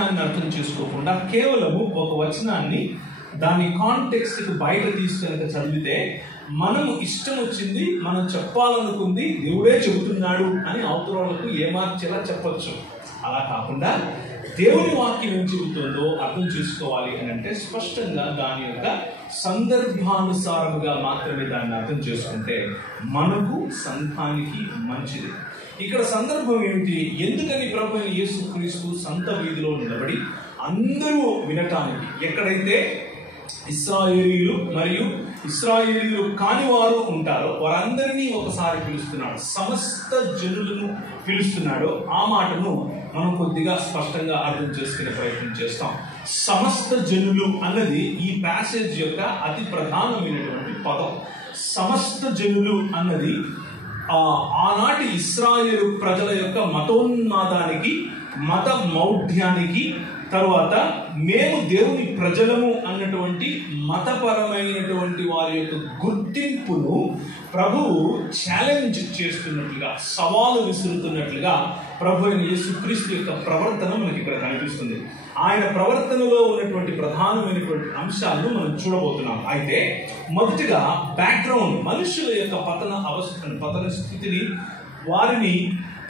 వాక్యాన్ని అర్థం చేసుకోకుండా కేవలము ఒక వచనాన్ని దాని కాంటెక్స్ట్కి బయట తీసుకెళ్ళక చదివితే మనము ఇష్టం వచ్చింది మనం చెప్పాలనుకుంది దేవుడే చెబుతున్నాడు అని అవతరాలకు ఏమార్చేలా చెప్పచ్చు. అలా కాకుండా దేవుని వాక్యం ఏం చెబుతుందో అర్థం చేసుకోవాలి అని అంటే స్పష్టంగా దాని యొక్క సందర్భానుసారముగా మాత్రమే దాన్ని అర్థం చేసుకుంటే మనకు సంఘానికి మంచిది. ఇక్కడ సందర్భం ఏమిటి? ఎందుకని ప్రభువైన యేసుక్రీస్తు సంత వీధిలో నిలబడి అందరూ వినటానికి, ఎక్కడైతే ఇశ్రాయేలీయులు మరియు ఇశ్రాయేలీయులు కాని వారు ఉంటారో వారందరినీ ఒకసారి పిలుస్తున్నాడు, సమస్త జనులను పిలుస్తున్నాడు. ఆ మాటను మనం కొద్దిగా స్పష్టంగా అర్థం చేసుకునే ప్రయత్నం చేస్తాం. సమస్త జనులు అన్నది ఈ ప్యాసేజ్ యొక్క అతి ప్రధానమైనటువంటి పదం. సమస్త జనులు అన్నది ఆనాటి ఇశ్రాయేలు ప్రజల యొక్క మతోన్మాదానికి, మత మౌఢ్యానికి, తరువాత మేము దేవుని ప్రజలము అన్నటువంటి మతపరమైనటువంటి వారి యొక్క గుర్తింపును ప్రభువు ఛాలెంజ్ చేస్తున్నట్లుగా, సవాలు విసురుతున్నట్లుగా ప్రభు అయిన యేసుక్రీస్తు యొక్క ప్రవర్తన మనకి ఇక్కడ కనిపిస్తుంది. ఆయన ప్రవర్తనలో ఉన్నటువంటి ప్రధానమైనటువంటి అంశాలను మనం చూడబోతున్నాం. అయితే మొదటిగా బ్యాక్గ్రౌండ్, మనుషుల యొక్క పతన స్థితిని, వారిని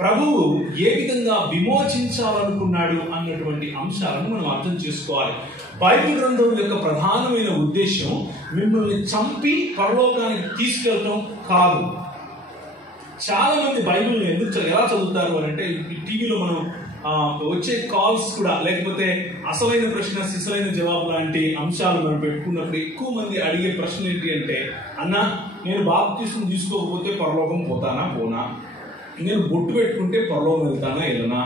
ప్రభువు ఏ విధంగా విమోచించాలనుకున్నాడు అన్నటువంటి అంశాలను మనం అర్థం చేసుకోవాలి. బైబిల్ గ్రంథం యొక్క ప్రధానమైన ఉద్దేశం మిమ్మల్ని చంపి పరలోకానికి తీసుకెళ్ళటం కాదు. చాలా మంది బైబిల్ని ఎలా చదువుతారు అని అంటే, టీవీలో మనం వచ్చే కాల్స్ కూడా, లేకపోతే అసలైన ప్రశ్న సిసలైన జవాబు లాంటి అంశాలు మనం పెట్టుకున్నప్పుడు ఎక్కువ మంది అడిగే ప్రశ్న ఏంటి అంటే, అన్న నేను బాప్తిస్మం తీసుకోకపోతే పరలోకం పోతానా పోనా, నేను బొట్టు పెట్టుకుంటే పరలోకం వెళ్తానా వెళ్ళనా,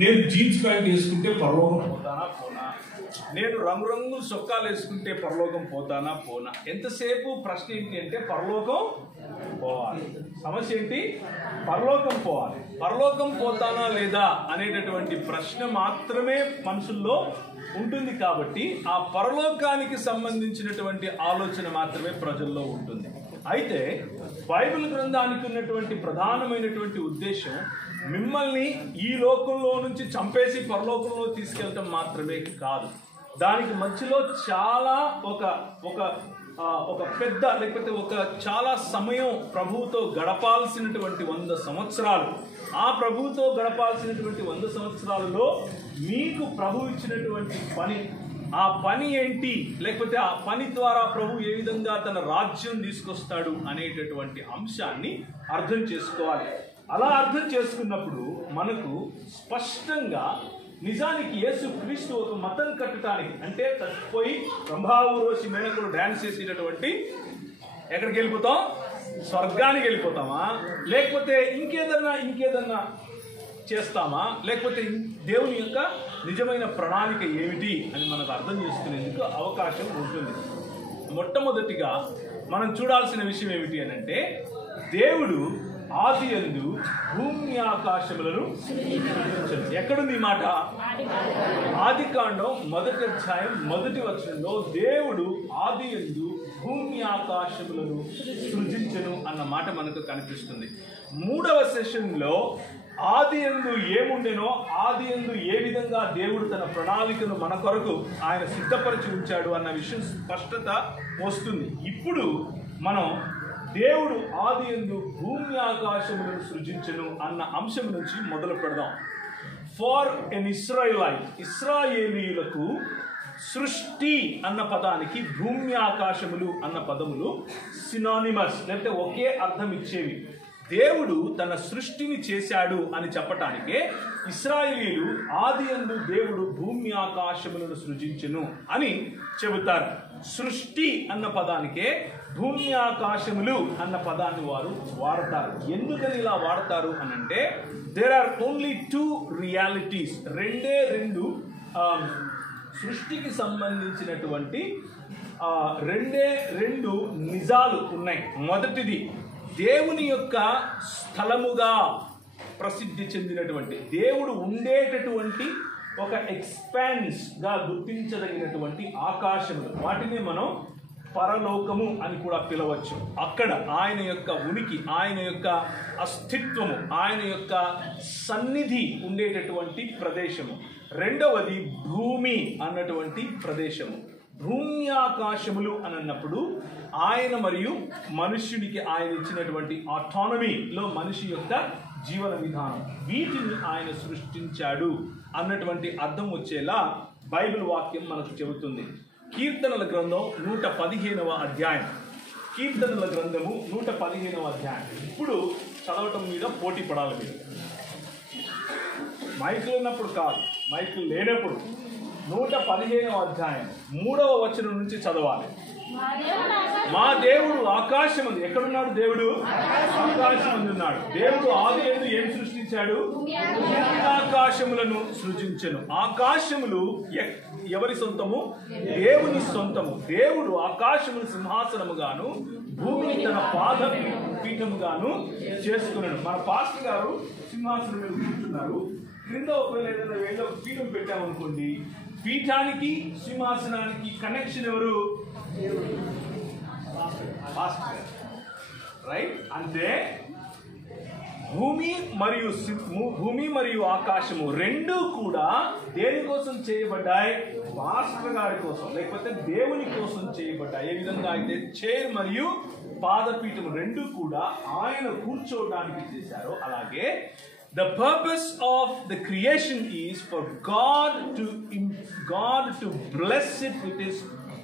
నేను జీన్స్ ప్యాంట్ వేసుకుంటే పరలోకం పోతానా పోనా, నేను రంగురంగుల చొక్కాలు వేసుకుంటే పరలోకం పోతానా పోనా. ఎంతసేపు ప్రశ్న ఏంటి అంటే పరలోకం పోవాలి. సమస్య ఏంటి? పరలోకం పోవాలి. పరలోకం పోతానా లేదా అనేటటువంటి ప్రశ్న మాత్రమే మనుషుల్లో ఉంటుంది. కాబట్టి ఆ పరలోకానికి సంబంధించినటువంటి ఆలోచన మాత్రమే ప్రజల్లో ఉంటుంది. అయితే బైబిల్ గ్రంథానికి ఉన్నటువంటి ప్రధానమైనటువంటి ఉద్దేశం మిమ్మల్ని ఈ లోకంలో నుంచి చంపేసి పరలోకంలో తీసుకెళ్ళటం మాత్రమే కాదు. దానికి మధ్యలో చాలా ఒక పెద్ద, లేకపోతే చాలా సమయం ప్రభువుతో గడపాల్సినటువంటి 100 సంవత్సరాలు. ఆ ప్రభువుతో గడపాల్సినటువంటి 100 సంవత్సరాలలో మీకు ప్రభు ఇచ్చినటువంటి పని, ఆ పని ఏంటి, లేకపోతే ఆ పని ద్వారా ప్రభు ఏ విధంగా తన రాజ్యం తీసుకొస్తాడు అనేటటువంటి అంశాన్ని అర్థం చేసుకోవాలి. అలా అర్థం చేసుకున్నప్పుడు మనకు స్పష్టంగా నిజానికి యేసుక్రీస్తు ఒక మతం కట్టడానికి, అంటే చచ్చిపోయి బ్రహ్మావురోషి మేనకుడు డ్యాన్స్ చేసేటటువంటి, ఎక్కడికి వెళ్ళిపోతాం? స్వర్గానికి వెళ్ళిపోతామా, లేకపోతే ఇంకేదన్నా చేస్తామా, లేకపోతే దేవుని యొక్క నిజమైన ప్రణాళిక ఏమిటి అని మనకు అర్థం చేసుకునేందుకు అవకాశం ఉంటుంది. మొట్టమొదటిగా మనం చూడాల్సిన విషయం ఏమిటి అని అంటే, దేవుడు ఆదియందు భూమి ఆకాశములను సృజించెను. ఎక్కడుంది ఈ మాట? ఆదికాండం 1వ అధ్యాయం 1వ వచనంలో దేవుడు ఆదియందు భూమి ఆకాశములను సృజించెను అన్న మాట మనకు కనిపిస్తుంది. 3వ సెషన్లో ఆదియందు ఏముండెనో, ఆదియందు ఏ విధంగా దేవుడు తన ప్రణాళికను మన కొరకు ఆయన సిద్ధపరిచి ఉంచాడు అన్న విషయం స్పష్టత వస్తుంది. ఇప్పుడు మనం దేవుడు ఆదియందు భూమి ఆకాశములను సృజించెను అన్న అంశం నుంచి మొదలు పెడదాం. ఫార్ ఎన్ ఇస్రాయిలైట్, ఇశ్రాయేలీయులకు సృష్టి అన్న పదానికి భూమి ఆకాశములు అన్న పదములు సినానిమస్, లేకపోతే ఒకే అర్థం ఇచ్చేవి. దేవుడు తన సృష్టిని చేశాడు అని చెప్పటానికే ఇశ్రాయేలీయులు ఆదియందు దేవుడు భూమి ఆకాశములను సృజించెను అని చెబుతారు. సృష్టి అన్న పదానికే భూమి ఆకాశములు అన్న పదాన్ని వారు వాడతారు. ఎందుకని ఇలా వాడతారు అని అంటే, దేర్ ఆర్ ఓన్లీ 2 రియాలిటీస్, రెండు సృష్టికి సంబంధించినటువంటి 2 నిజాలు ఉన్నాయి. మొదటిది దేవుని యొక్క స్థలముగా ప్రసిద్ధి చెందినటువంటి, దేవుడు ఉండేటటువంటి ఒక ఎక్స్పాన్స్గా గుర్తించదగినటువంటి ఆకాశములు, వాటిని మనం పరలోకము అని కూడా పిలవచ్చు. అక్కడ ఆయన యొక్క ఉనికి, ఆయన యొక్క అస్తిత్వము, ఆయన యొక్క సన్నిధి ఉండేటటువంటి ప్రదేశము. రెండవది భూమి అన్నటువంటి ప్రదేశము. భూమి ఆకాశములు అని అన్నప్పుడు ఆయన మరియు మనుష్యుడికి ఆయన ఇచ్చినటువంటి ఆటానమీలో మనిషి యొక్క జీవన విధానం, వీటిని ఆయన సృష్టించాడు అన్నటువంటి అర్థం వచ్చేలా బైబిల్ వాక్యం మనకు చెబుతుంది. కీర్తనల గ్రంథం 115వ అధ్యాయం. కీర్తనల గ్రంథము 115వ అధ్యాయం. ఇప్పుడు చదవటం మీద పోటీ పడాలి మీరు. మైకులు ఉన్నప్పుడు కాదు, మైకులు లేనప్పుడు. 115వ అధ్యాయం 3వ వచనం నుంచి చదవాలి. మా దేవుడు ఆకాశమందు, ఎక్కడున్నాడు దేవుడు? ఆకాశమందు ఉన్నాడు. దేవుడు ఆదియందు ఏం సృష్టించాడు? ఆకాశములను సృజించెను. ఆకాశములు ఎవరి సొంతము? దేవుని సొంతము. దేవుడు ఆకాశములు సింహాసనముగాను భూమిని తన పాద పీఠముగాను చేసుకున్నాడు. మన పాస్టర్ గారు సింహాసనం మీద కూర్చున్నారు. క్రింద ఒకవేళ ఏదైనా వేళ పీఠం పెట్టామనుకోండి, పీఠానికి సింహాసనానికి కనెక్షన్ ఎవరు? రైట్. అంటే భూమి మరియు ఆకాశము రెండు కూడా దేనికోసం చేయబడ్డాయి? పాస్టర్ గారి కోసం, లేకపోతే దేవుని కోసం చేయబడ్డాయి. ఏ విధంగా అయితే చైర్ మరియు పాదపీఠం రెండు కూడా ఆయన కూర్చోవడానికి చేశారో, అలాగే the purpose of the creation is for God to bless it with his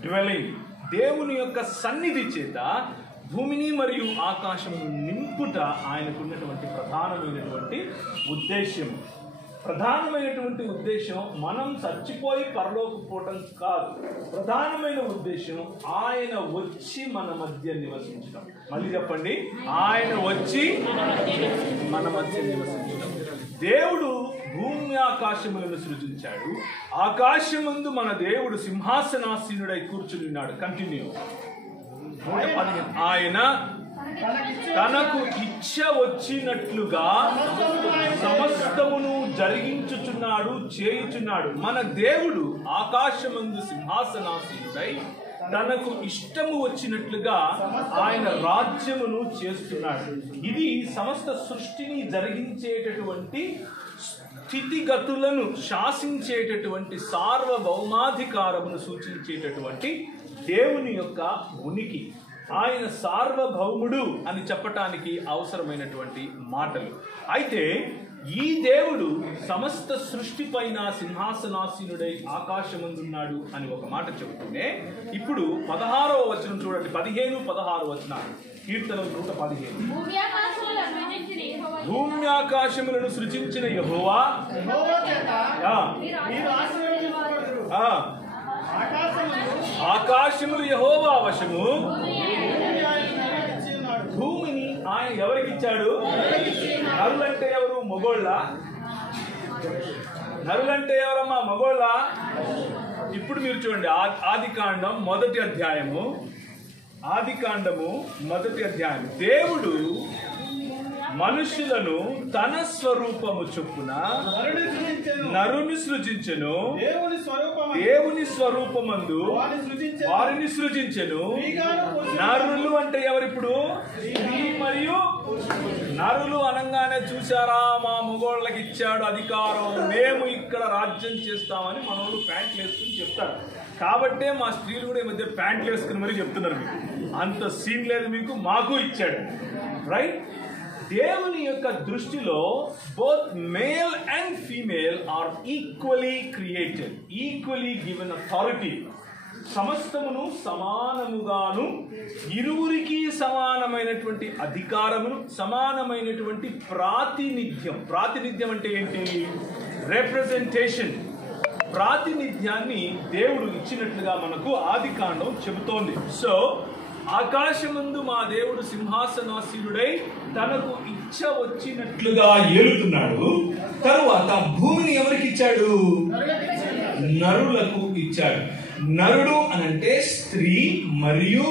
dwelling. దేవుని యొక్క సన్నిధి చేత భూమిని మరియు ఆకాశమును నింపుట ఆయనకున్నటువంటి ప్రధానమైనటువంటి ఉద్దేశం. మనం చచ్చిపోయి పరలోకి పోవటం కాదు. ప్రధానమైన ఉద్దేశం ఆయన వచ్చి మన మధ్య నివసించడం. మళ్ళీ చెప్పండి, ఆయన వచ్చి మన మధ్య నివసించడం. దేవుడు భూమి ఆకాశములను సృజించాడు. ఆకాశమందు మన దేవుడు సింహాసనాసీనుడై కూర్చుని ఉన్నాడు. కంటిన్యూ. ఆయన తనకు ఇచ్చ వచ్చినట్లుగా సమస్తమును జరిగించుచున్నాడు, చేయుచున్నాడు. మన దేవుడు ఆకాశమందు సింహాసనాసీనుడై తనకు ఇష్టము వచ్చినట్లుగా ఆయన రాజ్యమును చేస్తున్నాడు. ఇది సమస్త సృష్టిని జరిగించేటటువంటి, స్థితిగతులను శాసించేటటువంటి సార్వభౌమాధికారమును సూచించేటటువంటి దేవుని యొక్క ఉనికి. ఆయన సార్వభౌముడు అని చెప్పటానికి అవసరమైనటువంటి మాటలు. అయితే ఈ దేవుడు సమస్త సృష్టి పైన సింహాసనాసీనుడై ఆకాశమందున్నాడు అని ఒక మాట చెబుతూనే, ఇప్పుడు 16వ వచనం చూడండి. 15, 16 వచనాలు. కీర్తనలు 115. భూమి ఆకాశములను సృజించిన యెహోవా, ఆకాశములు యెహోవా వశము, భూమిని ఆయన ఎవరికి ఇచ్చాడు? నరులంటే ఎవరు? మగోళ్ళ. నరులంటే ఎవరమ్మా? మగోళ్ళ. ఇప్పుడు మీరు చూడండి, ఆదికాండం 1వ అధ్యాయము. ఆదికాండము 1వ అధ్యాయం. దేవుడు మనుషులను తన స్వరూపము చొప్పున నరుని సృజించెను. దేవుని స్వరూపమందు వారిని సృజించెను. నరులు అంటే ఎవరిప్పుడు? స్త్రీ మరియు నరులు అనగానే చూసారా, మా మగోళ్ళకి ఇచ్చాడు అధికారం, మేము ఇక్కడ రాజ్యం చేస్తామని మనోళ్ళు ప్యాంట్లు వేసుకుని చెప్తారు. కాబట్టే మా స్త్రీలు కూడా ఈ మధ్య ప్యాంట్లు వేసుకుని మరీ చెప్తున్నారు. మీకు అంత సీన్ లేదు, మీకు మాకు ఇచ్చాడు. రైట్. దేవుని యొక్క దృష్టిలో both male and female are equally created, equally given authority. సమస్తమును సమానముగాను, ఇరువురికి సమానమైనటువంటి అధికారమును, సమానమైనటువంటి ప్రాతినిధ్యం. ప్రాతినిధ్యం అంటే ఏంటి? రిప్రజెంటేషన్. ప్రాతినిధ్యాన్ని దేవుడు ఇచ్చినట్లుగా మనకు ఆదికాండం చెబుతోంది. సో ఆకాశమందు మా దేవుడు సింహాసనాసీనుడై తనకు ఇచ్చ వచ్చినట్లుగా ఏలుతున్నాడు. తరువాత భూమిని ఎవరికి ఇచ్చాడు? నరులకు ఇచ్చాడు. నరుడు అనంటే స్త్రీ మరియు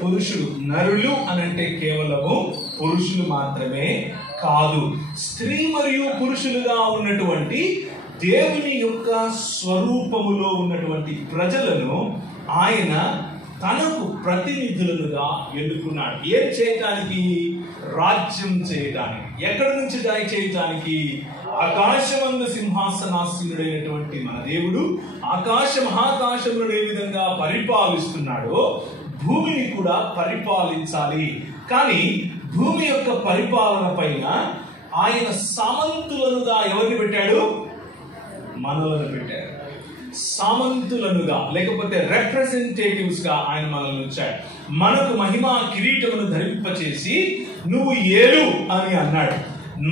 పురుషుడు. నరులు అనంటే కేవలము పురుషులు మాత్రమే కాదు. స్త్రీ మరియు పురుషులుగా ఉన్నటువంటి దేవుని యొక్క స్వరూపములో ఉన్నటువంటి ప్రజలను ఆయన తనకు ప్రతినిధులుగా ఎన్నుకున్నాడు. ఏం చేయటానికి? రాజ్యం చేయటానికి. ఎక్కడి నుంచి చేయటానికి? ఆకాశమందు సింహాసనాసీనుడైనటువంటి మన దేవుడు ఆకాశ మహాకాశములను ఏ విధంగా పరిపాలిస్తున్నాడో భూమిని కూడా పరిపాలించాలి. కానీ భూమి యొక్క పరిపాలన పైన ఆయన సామంతులనుగా ఎవరిని పెట్టాడు? మనలను పెట్టాడు. సామంతులనుగా లేకపోతే రిప్రజెంటేటివ్స్ గా ఆయన మనల్ని ఉంచాడు. మనకు మహిమా కిరీటమును ధరింపచేసి నువ్వు ఏలు అని అన్నాడు.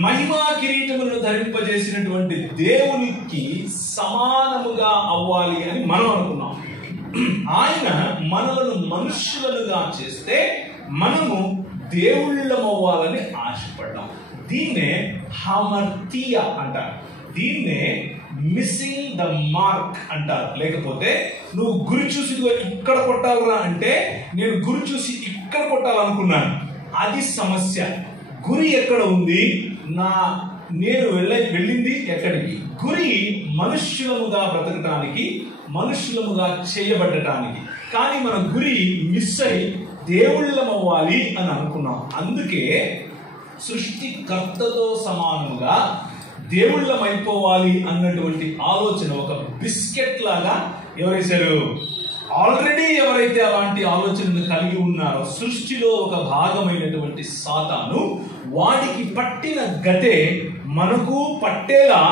మహిమా కిరీటములను ధరింపజేసినటువంటి దేవునికి సమానముగా అవ్వాలి అని మనం అనుకున్నాం. ఆయన మనలను మనుష్యులనుగా చేస్తే మనము దేవుళ్ళమవ్వాలని ఆశపడ్డాం. దీన్నే హమర్తీయ అంటారు. దీన్నే మిస్సింగ్ ద మార్క్ అంటారు. లేకపోతే నువ్వు గురి చూసి ఇక్కడ కొట్టాలరా అంటే నేను గురి చూసి ఇక్కడ కొట్టాలనుకున్నాను, అది సమస్య. గురి ఎక్కడ ఉంది? నేను వెళ్ళింది ఎక్కడికి? గురి మనుష్యులముగా బ్రతకటానికి, మనుష్యులముగా చేయబడటానికి. కానీ మన గురి మిస్ అయి దేవుళ్ళం అవ్వాలి అని అనుకున్నాం. అందుకే సృష్టికర్తతో సమానముగా దేవుళ్ళం అయిపోవాలి అన్నటువంటి ఆలోచన ఒక బిస్కెట్ లాగా ఎవరేశారు? ఆల్రెడీ ఎవరైతే అలాంటి ఆలోచనను కలిగి ఉన్నారో సృష్టిలో ఒక భాగమైనటువంటి సాతాను, వాడికి పట్టిన గతే మనకు పట్టేలా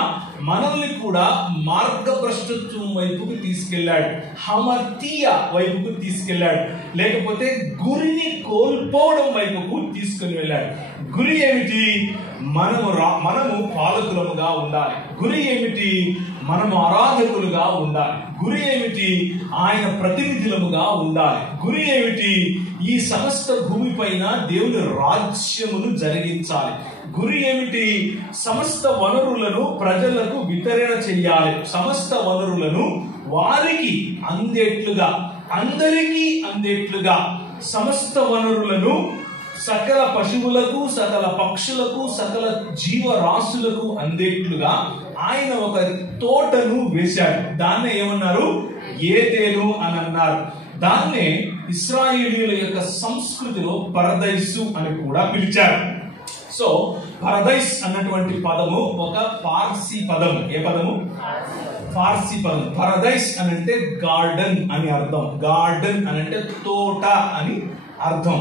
మనల్ని కూడా మార్గభ్రష్టత్వం వైపుకు తీసుకెళ్లాడు, హమర్తీయ వైపుకు తీసుకెళ్లాడు, లేకపోతే గురిని కోల్పోవడం వైపుకు తీసుకుని వెళ్ళాడు. గురి ఏమిటి? మనము పాలకులముగా ఉండాలి. గురి ఏమిటి? మనము ఆరాధకులుగా ఉండాలి. గురి ఏమిటి? ఆయన ప్రతినిధులముగా ఉండాలి. గురి ఏమిటి? ఈ సమస్త భూమి పైన దేవుని రాజ్యమును జరిగించాలి. గురి ఏమిటి? సమస్త వనరులను ప్రజలకు వితరణ చెయ్యాలి. సమస్త వనరులను వారికి అందేట్లుగా, అందరికీ అందేట్లుగా సమస్త వనరులను సకల పశువులకు, సకల పక్షులకు, సకల జీవరాశులకు అందేట్లుగా ఆయన ఒక తోటను వేశాడు. దాన్నే ఏమన్నారు? ఏదెను అని అన్నారు. దాన్నే ఇశ్రాయేలీయుల యొక్క సంస్కృతిలో పరదైసు అని కూడా పిలిచారు. సో పరదైస్ అన్నటువంటి పదము ఒక పార్సీ పదము. ఏ పదము? పార్సీ పదం. పరదైస్ అని అంటే గార్డెన్ అని అర్థం. గార్డెన్ అని అంటే తోట అని అర్థం.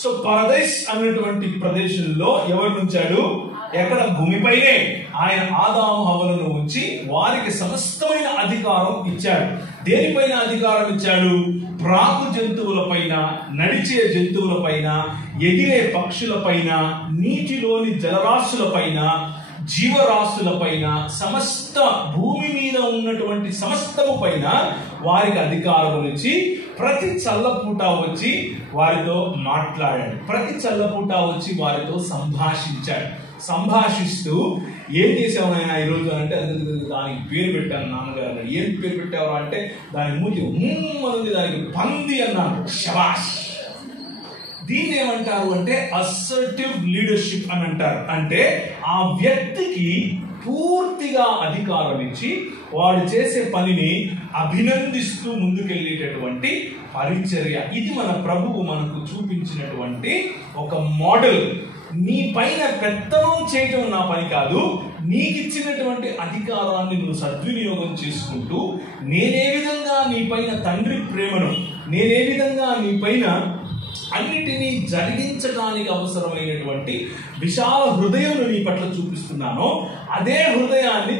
సో పరదైస్ అన్నటువంటి ప్రదేశంలో ఎవరు ఉంచాడు? ఎక్కడ? భూమిపైనే ఆయన ఆదాము హవ్వలను ఉంచి వారికి సమస్తమైన అధికారం ఇచ్చాడు. దేనిపైన అధికారం ఇచ్చాడు? ప్రాకు జంతువుల పైన, నడిచే జంతువుల పైన, ఎగిరే పక్షుల పైన, నీటిలోని జలరాశుల పైన, జీవరాశుల పైన, సమస్త భూమి మీద ఉన్నటువంటి సమస్తము పైన వారికి అధికారం ఇచ్చి ప్రతి చల్లపూట వచ్చి వారితో మాట్లాడాడు. ప్రతి చల్లపూట వచ్చి వారితో సంభాషించాడు. సంభాషిస్తూ ఏం చేసావు నాయన ఈరోజు అంటే, దానికి పేరు పెట్టాను నాన్నగారు. ఏం పేరు పెట్టావు అంటే, దాని మూతి ఉంది, దానికి పంది అన్నాను. శబాష్. దీన్ని ఏమంటారు అంటే అసర్టివ్ లీడర్షిప్ అని అంటారు. అంటే ఆ వ్యక్తికి పూర్తిగా అధికారం ఇచ్చి వాడు చేసే పనిని అభినందిస్తూ ముందుకెళ్ళేటటువంటి పరిచర్య. ఇది మన ప్రభువు మనకు చూపించినటువంటి ఒక మోడల్. నీ పైన పెత్తనం చేయడం నా పని కాదు, నీకు ఇచ్చినటువంటి అధికారాన్ని నువ్వు సద్వినియోగం చేసుకుంటూ, నేనే విధంగా నీ పైన తండ్రి ప్రేమను, నేనే విధంగా నీ పైన అన్నిటినీ జరిగించడానికి అవసరమైనటువంటి విశాల హృదయం నీ పట్ల చూపిస్తున్నానో అదే హృదయాన్ని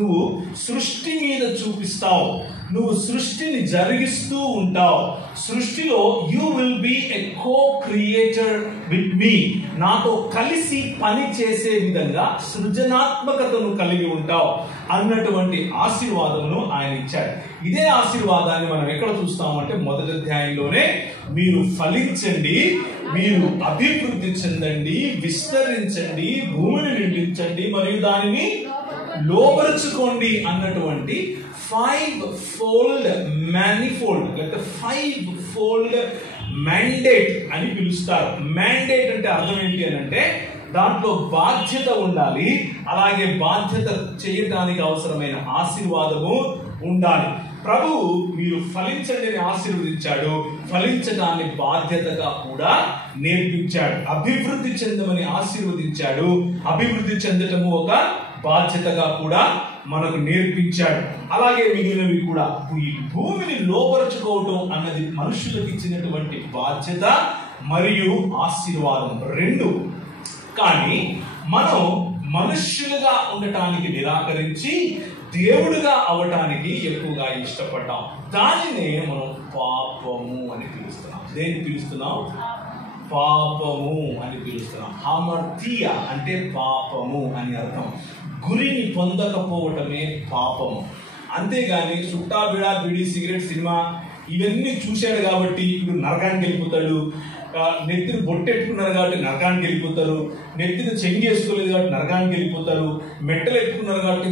నువ్వు సృష్టి మీద చూపిస్తావు. నువ్వు సృష్టిని జరిగిస్తూ ఉంటావు. సృష్టిలో you will be a co creator with me. నాతో కలిసి పని చేసే విధంగా సృజనాత్మకతను కలిగి ఉంటావు అన్నటువంటి ఆశీర్వాదమును ఆయన ఇచ్చాడు. ఇదే ఆశీర్వాదాన్ని మనం ఎక్కడ చూస్తామంటే మొదటి అధ్యాయంలోనే, మీరు ఫలించండి, మీరు అభివృద్ధి చెందండి, విస్తరించండి, భూమిని నిండించండి మరియు దానిని లోబరుచుకోండి అన్నటువంటి 5-fold manifold లేకపోతే 5-fold మ్యాండేట్ అని పిలుస్తారు. మ్యాండేట్ అంటే అర్థం ఏంటి అని అంటే దాంట్లో బాధ్యత ఉండాలి, అలాగే బాధ్యత చేయడానికి అవసరమైన ఆశీర్వాదము ఉండాలి. ప్రభువు మీరు ఫలించండి అని ఆశీర్వదించాడు, ఫలించడాన్ని బాధ్యతగా కూడా నేర్పించాడు. అభివృద్ధి చెందమని ఆశీర్వదించాడు, అభివృద్ధి చెందటము ఒక బాధ్యతగా కూడా మనకు నేర్పించాడు. అలాగే మిగిలినవి కూడా. ఈ భూమిని లోపరుచుకోవటం అన్నది మనుషులకు ఇచ్చినటువంటి బాధ్యత మరియు ఆశీర్వాదం రెండు. కానీ మనం మనుష్యులుగా ఉండటానికి నిరాకరించి దేవుడుగా అవటానికి ఎక్కువగా ఇష్టపడ్డాం. దానినే మనం పాపము అని పిలుస్తున్నాం. దేన్ని పిలుస్తున్నాం? పాపము అని పిలుస్తున్నాం. హమర్తియ అంటే పాపము అని అర్థం. గురిని పొందకపోవటమే పాపము. అంతేగాని చుట్టా బిడా బీడి సిగరెట్ సినిమా ఇవన్నీ చూశాడు కాబట్టి ఇప్పుడు నరకానికి వెళ్ళిపోతాడు, నెత్తిని బొట్టెట్టుకున్నారు కాబట్టి నరకానికి వెళ్ళిపోతారు, నెత్తిని చెంగేసుకోలేదు కాబట్టి నరకానికి వెళ్ళిపోతారు, మెట్టలు ఎట్టుకున్నారు కాబట్టి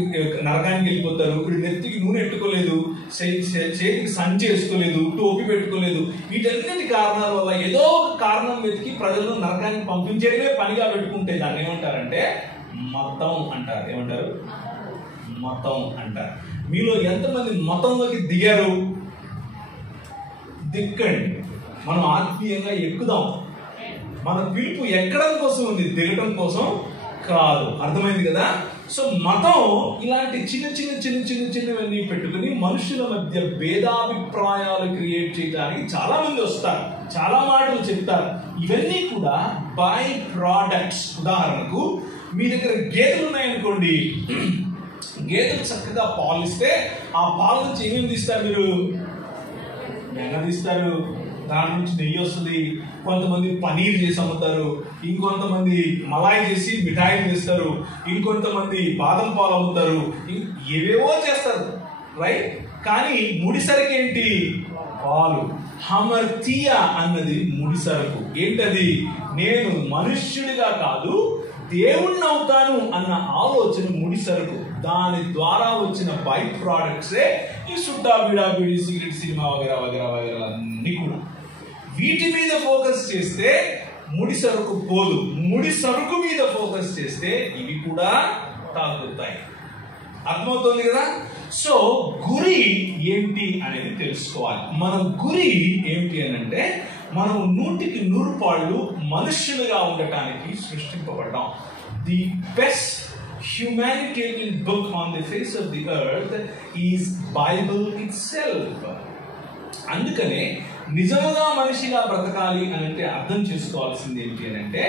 నరకానికి వెళ్ళిపోతారు, ఇప్పుడు నెత్తికి నూనె ఎట్టుకోలేదు, చేతికి సంచి వేసుకోలేదు, టోపీ పెట్టుకోలేదు, వీటన్నిటి కారణాల వల్ల ఏదో ఒక కారణం వెతికి ప్రజలను నరకానికి పంపించేదే పనిగా పెట్టుకుంటే దాన్ని ఏమంటారంటే మతం అంటారు. ఏమంటారు? మతం అంటారు. మీలో ఎంతమంది మతంలోకి దిగారు? దిక్కండి. మనం ఆత్మీయంగా ఎక్కుదాం. మన పిలుపు ఎక్కడం కోసం ఉంది, దిగటం కోసం కాదు. అర్థమైంది కదా? సో మతం ఇలాంటి చిన్నవన్నీ పెట్టుకుని మనుషుల మధ్య భేదాభిప్రాయాలు క్రియేట్ చేయడానికి చాలా మంది వస్తారు, చాలా మాటలు చెప్తారు. ఇవన్నీ కూడా బై ప్రోడక్ట్స్. ఉదాహరణకు మీ దగ్గర గేదెలు ఉన్నాయనుకోండి, గేదెలు చక్కగా పాలు ఇస్తే ఆ పాల నుంచి ఏమేమి తీస్తారు? మీరు వెన్న తీస్తారు, దాని నుంచి నెయ్యి వస్తుంది, కొంతమంది పనీర్ చేసి అమ్ముతారు, ఇంకొంతమంది మలాయి చేసి మిఠాయిలు చేస్తారు, ఇంకొంతమంది బాదం పాలు అమ్ముతారు, ఏవేవో చేస్తారు, రైట్? కానీ ముడిసరుకు ఏంటి? పాలు. హమర్తియ అన్నది ముడిసరుకు. ఏంటది? నేను మనుష్యుడిగా కాదు దేవుణ్ణి అవుతాను అన్న ఆలోచన ముడిసరుకు. దాని ద్వారా వచ్చిన బై ప్రోడక్ట్సే ఈ సుట్టా బీడా బీడి సిగరెట్ సినిమా వగేరా వగేరా వగేరా అన్ని కూడా. వీటి మీద ఫోకస్ చేస్తే ముడి సరుకు పోదు, ముడి సరుకు మీద ఫోకస్ చేస్తే ఇవి కూడా తాగుతాయి. అర్థమవుతుంది కదా? సో గురి ఏంటి అనేది తెలుసుకోవాలి. మన గురి ఏంటి అని అంటే మనం 100% మనుష్యులుగా ఉండటానికి సృష్టింపబడ్డాం. The best humanitarian book on the face of the earth is Bible itself. అందుకనే నిజంగా మనిషిగా బ్రతకాలి అని అంటే అర్థం చేసుకోవాల్సింది ఏంటి అని అంటే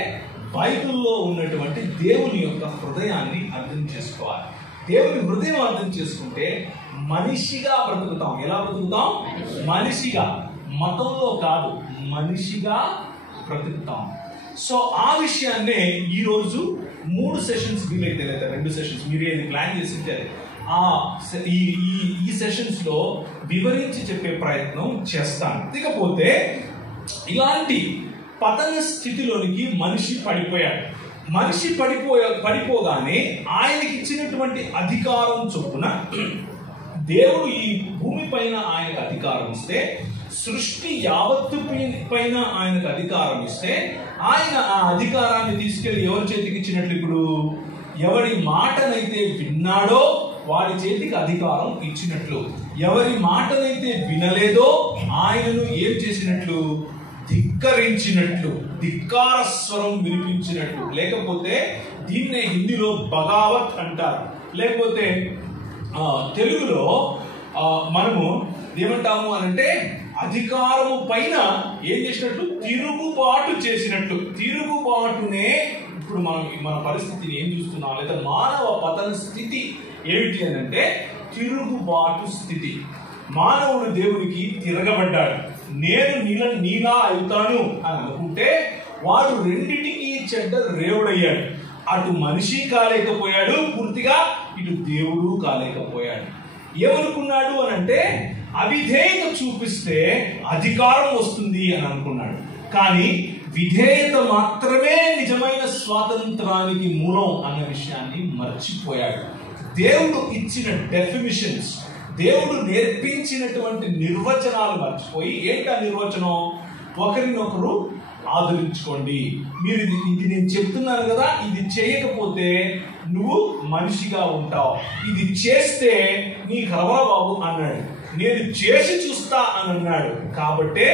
బైబిల్లో ఉన్నటువంటి దేవుని యొక్క హృదయాన్ని అర్థం చేసుకోవాలి. దేవుని హృదయం అర్థం చేసుకుంటే మనిషిగా బ్రతుకుతాం. ఎలా బ్రతుకుతాం? మనిషిగా, మతంలో కాదు, మనిషిగా బ్రతుకుతాం. సో ఆ విషయాన్నే ఈరోజు 3 సెషన్స్ వీలైతే, లేదా 2 సెషన్స్ మీరు ఏది ప్లాన్ చేసి ఉంటారు, ఈ సెషన్స్ లో వివరించి చెప్పే ప్రయత్నం చేస్తాను. ఇకపోతే ఇలాంటి పతన స్థితిలోనికి మనిషి పడిపోయాడు. మనిషి పడిపోగానే ఆయనకి ఇచ్చినటువంటి అధికారం చొప్పున దేవుడు ఈ భూమి పైన ఆయనకు అధికారం ఇస్తే, సృష్టి యావత్తు పైన ఆయనకు అధికారం ఇస్తే, ఆయన ఆ అధికారాన్ని తీసుకెళ్లి ఎవరి చేతికి ఇచ్చినట్లు? ఇప్పుడు ఎవరి మాటనైతే విన్నాడో వాడి చేతికి అధికారం ఇచ్చినట్లు. ఎవరి మాటనైతే వినలేదో ఆయనను ఏం చేసినట్లు? ధిక్కరించినట్లు, ధిక్కార స్వరం వినిపించినట్లు. లేకపోతే దీన్నే హిందీలో బగావత్ అంటారు, లేకపోతే తెలుగులో మనము ఏమంటాము అనంటే అధికారము పైన ఏం చేసినట్లు? తిరుగుబాటు చేసినట్లు. తిరుగుబాటునే ఇప్పుడు మన పరిస్థితిని ఏం చూస్తున్నాం, లేదా మానవ పతన స్థితి ఏమిటి అని అంటే తిరుగుబాటు స్థితి. మానవుడు దేవునికి తిరగబడ్డాడు. నేను నీలా అవుతాను అని అనుకుంటే వాడు రెండిటికి చెడ్డ రేవుడయ్యాడు. అటు మనిషి కాలేకపోయాడు పూర్తిగా, ఇటు దేవుడు కాలేకపోయాడు. ఏమనుకున్నాడు అని అంటే అవిధేయత చూపిస్తే అధికారం వస్తుంది అని అనుకున్నాడు. కానీ విధేయత మాత్రమే నిజమైన స్వాతంత్రానికి మూలం అన్న విషయాన్ని మర్చిపోయాడు. దేవుడు ఇచ్చిన డెఫినిషన్స్, దేవుడు నేర్పించినటువంటి నిర్వచనాలు మర్చిపోయి, ఏంటా నిర్వచనం? ఒకరినొకరు ఆదరించుకోండి. మీరు ఇది నేను చెప్తున్నాను కదా, ఇది చేయకపోతే నువ్వు మనిషిగా ఉంటావు, ఇది చేస్తే నీ కలవర బాబు అన్నాడు. నేను చేసి చూస్తా అని అన్నాడు. కాబట్టే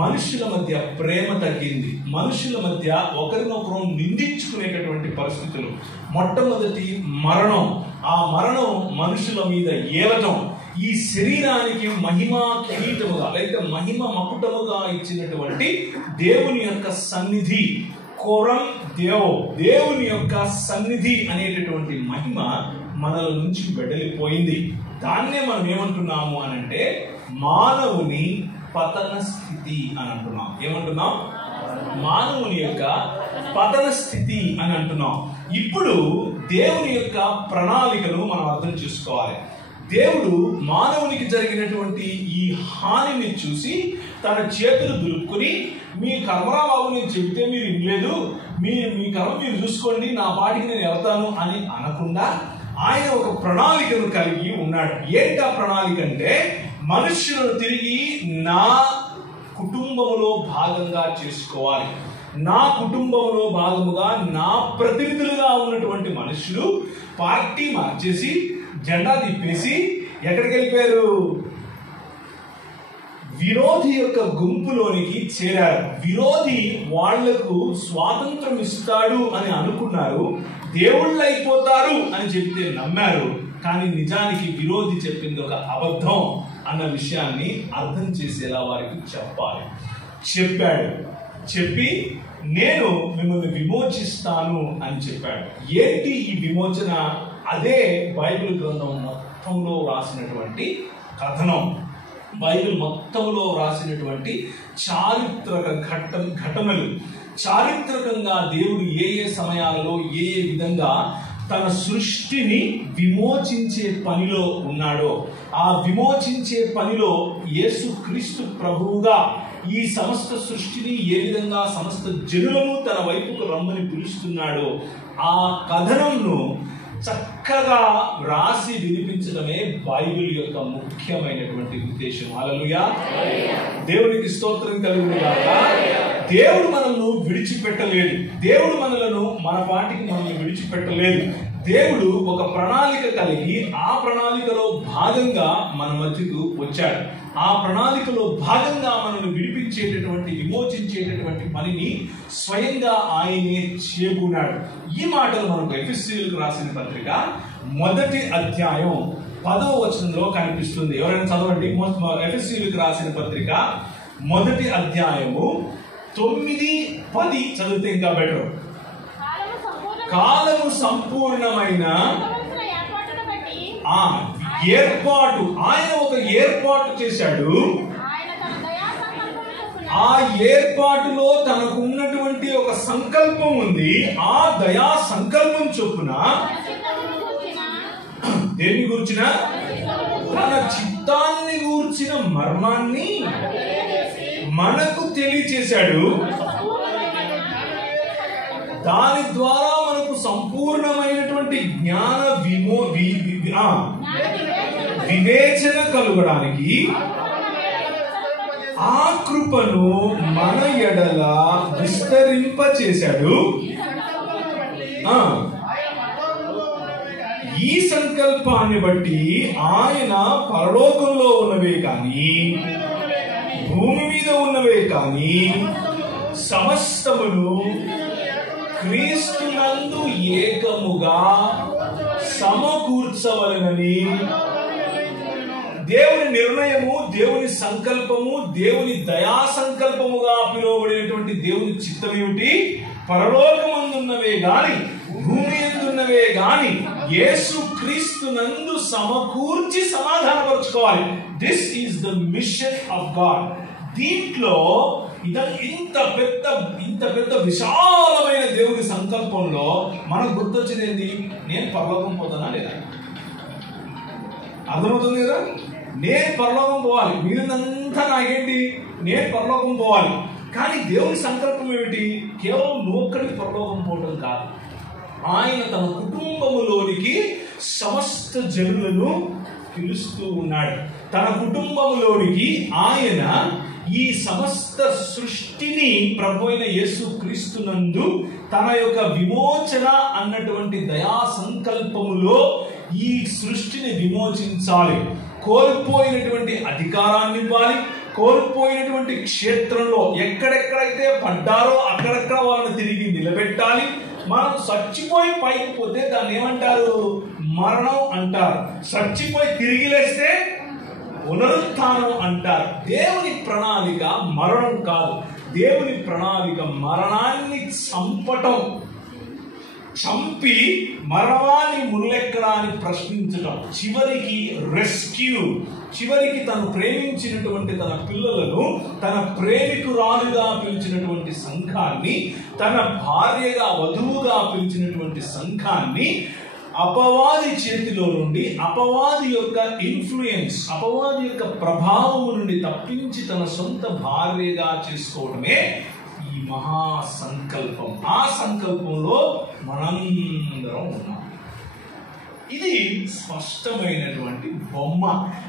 మనుషుల మధ్య ప్రేమ తగ్గింది, మనుషుల మధ్య ఒకరినొకరు నిందించుకునేటటువంటి పరిస్థితులు. మొట్టమొదటి మరణం, ఆ మరణం మనుషుల మీద ఏలటం, ఈ శరీరానికి మహిమా కిరీటముగా లేక మహిమ మకుటముగా ఇచ్చినటువంటి దేవుని యొక్క సన్నిధి, కోరం దేవుని యొక్క సన్నిధి అనేటటువంటి మహిమ మనల నుంచి వెడలిపోయింది. దాన్నే మనం ఏమంటున్నాము అని అంటే మానవుని పతన స్థితి అని అంటున్నాం. ఏమంటున్నాం? మానవుని యొక్క పతన స్థితి అని అంటున్నాం. ఇప్పుడు దేవుని యొక్క ప్రణాళికను మనం అర్థం చేసుకోవాలి. దేవుడు మానవునికి జరిగినటువంటి ఈ హానిని చూసి తన చేతులు దులుపుకుని, మీ కర్మరా బాబు నేను చెబితే మీరు వినలేదు, మీ కర్మ మీరు చూసుకోండి, నా పాటికి నేను వెళ్తాను అని అనకుండా ఆయన ఒక ప్రణాళికను కలిగి ఉన్నాడు. ఏంటి ఆ ప్రణాళిక అంటే, మనుష్యులను తిరిగి నా కుటుంబములో భాగంగా చేసుకోవాలి. నా కుటుంబంలో భాగముగా నా ప్రతినిధులుగా ఉన్నటువంటి మనుషులు పార్టీ మార్చేసి జెండా తిప్పేసి ఎక్కడికి వెళ్ళిపోయారు? విరోధి యొక్క గుంపులోనికి చేరారు. విరోధి వాళ్లకు స్వాతంత్రం ఇస్తాడు అని అనుకున్నారు, దేవుళ్ళు అయిపోతారు అని చెప్తే నమ్మారు. కానీ నిజానికి విరోధి చెప్పింది ఒక అబద్ధం అన్న విషయాన్ని అర్థం చేసేలా వారికి చెప్పాడు. చెప్పి నేను మిమ్మల్ని విమోచిస్తాను అని చెప్పాడు. ఏంటి ఈ విమోచన? అదే బైబిల్ గ్రంథం మొత్తంలో రాసినటువంటి కథనం. బైబిల్ మొత్తంలో రాసినటువంటి చారిత్రక ఘటనలు. చారిత్రకంగా దేవుడు ఏ సమయాలలో ఏ విధంగా తన సృష్టిని విమోచించే పనిలో ఉన్నాడో, ఆ విమోచించే పనిలో యేసుక్రీస్తు ప్రభువుగా ఈ సమస్త సృష్టిని ఏ విధంగా సమస్త జనులను తన వైపుకు రమ్మని పిలుస్తున్నాడో, ఆ కథనంను చక్కగా రాసి వినిపించడమే బైబిల్ యొక్క ముఖ్యమైనటువంటి ఉద్దేశం. హల్లెలూయా, దేవునికి స్తోత్రం కలుగును గాక. దేవుడు మనల్ని విడిచిపెట్టలేదు, దేవుడు మన పాటికి మనల్ని విడిచిపెట్టలేదు. దేవుడు ఒక ప్రణాళిక కలిగి ఆ ప్రణాళికలో భాగంగా మన మధ్యకు వచ్చాడు. ఆ ప్రణాళికలో భాగంగా మనల్ని విడిపించేటటువంటి విమోచించేటటువంటి పనిని స్వయంగా ఆయనే చేయబోనాడు. ఈ మాటలు మనకు ఎఫెసీయులకు రాసిన పత్రిక 1వ అధ్యాయం 10వ వచనంలో కనిపిస్తుంది. ఎవరైనా చదవండి. ఎఫెసీయులకు రాసిన పత్రిక 1వ అధ్యాయము 9, 10 చదివితే ఇంకా బెటర్. కాలము సంపూర్ణమైన ఏర్పాటు, ఆయన ఒక ఏర్పాటు చేశాడు. ఆ ఏర్పాటులో తనకు ఉన్నటువంటి ఒక సంకల్పం ఉంది. ఆ దయా సంకల్పం చొప్పున దేని గురించిన? తన చిత్తాన్ని గూర్చిన మర్మాన్ని మనకు తెలియచేశాడు. దాని ద్వారా మనకు సంపూర్ణమైనటువంటి జ్ఞాన వివేచన కలుగడానికి ఆ కృపను మన ఎడల విస్తరింప చేశాడు. ఈ సంకల్పాన్ని బట్టి ఆయన పరలోకంలో ఉన్నవే కానీ భూమి మీద ఉన్నవే కానీ సమస్తమును క్రీస్తునందు ఏకముగా సమకూర్చవలనని దేవుని నిర్ణయము, దేవుని సంకల్పము, దేవుని దయా సంకల్పముగా పిలువబడినటువంటి దేవుని చిత్తం ఏమిటి? పరలోకమందున్నవే గాని భూమి ఎందున్నవే గాని యేసు క్రీస్తునందు సమకూర్చి సమాధానపరచుకోవాలి. This is the mission of God. దీంట్లో ఇంత పెద్ద విశాలమైన దేవుని సంకల్పంలో మనకు గుర్తొచ్చింది ఏంటి? నేను పరలోకం పోతానా లేదా? అర్థమవుతుంది కదా? నేను పరలోకం పోవాలి, మిగిలినంతా నాకేంటి? నేను పరలోకం పోవాలి. కానీ దేవుని సంకల్పం ఏమిటి? కేవలం నువ్వొక్కడికి పరలోకం పోవడం కాదు, ఆయన తన కుటుంబములోనికి సమస్త జనులను పిలుస్తూ ఉన్నాడు. తన కుటుంబంలోనికి ఆయన ఈ సమస్త సృష్టిని ప్రభు అయిన యేసు క్రీస్తునందు తన యొక్క విమోచన అన్నటువంటి దయా సంకల్పములో ఈ సృష్టిని విమోచించాలి. కోల్పోయినటువంటి అధికారాన్ని ఇవ్వాలి. కోల్పోయినటువంటి క్షేత్రంలో ఎక్కడెక్కడైతే పడ్డారో అక్కడక్కడ వాళ్ళని తిరిగి నిలబెట్టాలి. మనం చచ్చిపోయి పైకి పోతే దాన్ని ఏమంటారు? మరణం అంటారు. చచ్చిపోయి తిరిగి లేస్తే పునరుత్థానం అంటారు. దేవుని ప్రణాళిక మరణం కాదు. దేవుని ప్రణాళిక మరణాన్ని చంపటం, చంపి మరణాన్ని ముల్లెక్కడాన్ని ప్రశ్నించడం, చివరికి రెస్క్యూ, చివరికి తను ప్రేమించినటువంటి తన పిల్లలను తన ప్రేమికురాలుగా పిలిచినటువంటి సంఘాన్ని, తన భార్యగా వధువుగా పిలిచినటువంటి సంఘాన్ని అపవాది చేతిలో నుండి, అపవాది యొక్క ఇన్ఫ్లుయెన్స్, అపవాది యొక్క ప్రభావం నుండి తప్పించి తన సొంత భార్యగా చేసుకోవడమే ఈ మహా సంకల్పం. ఆ సంకల్పంలో మనందరం ఉన్నాం. ఇది స్పష్టమైనటువంటి బొమ్మ.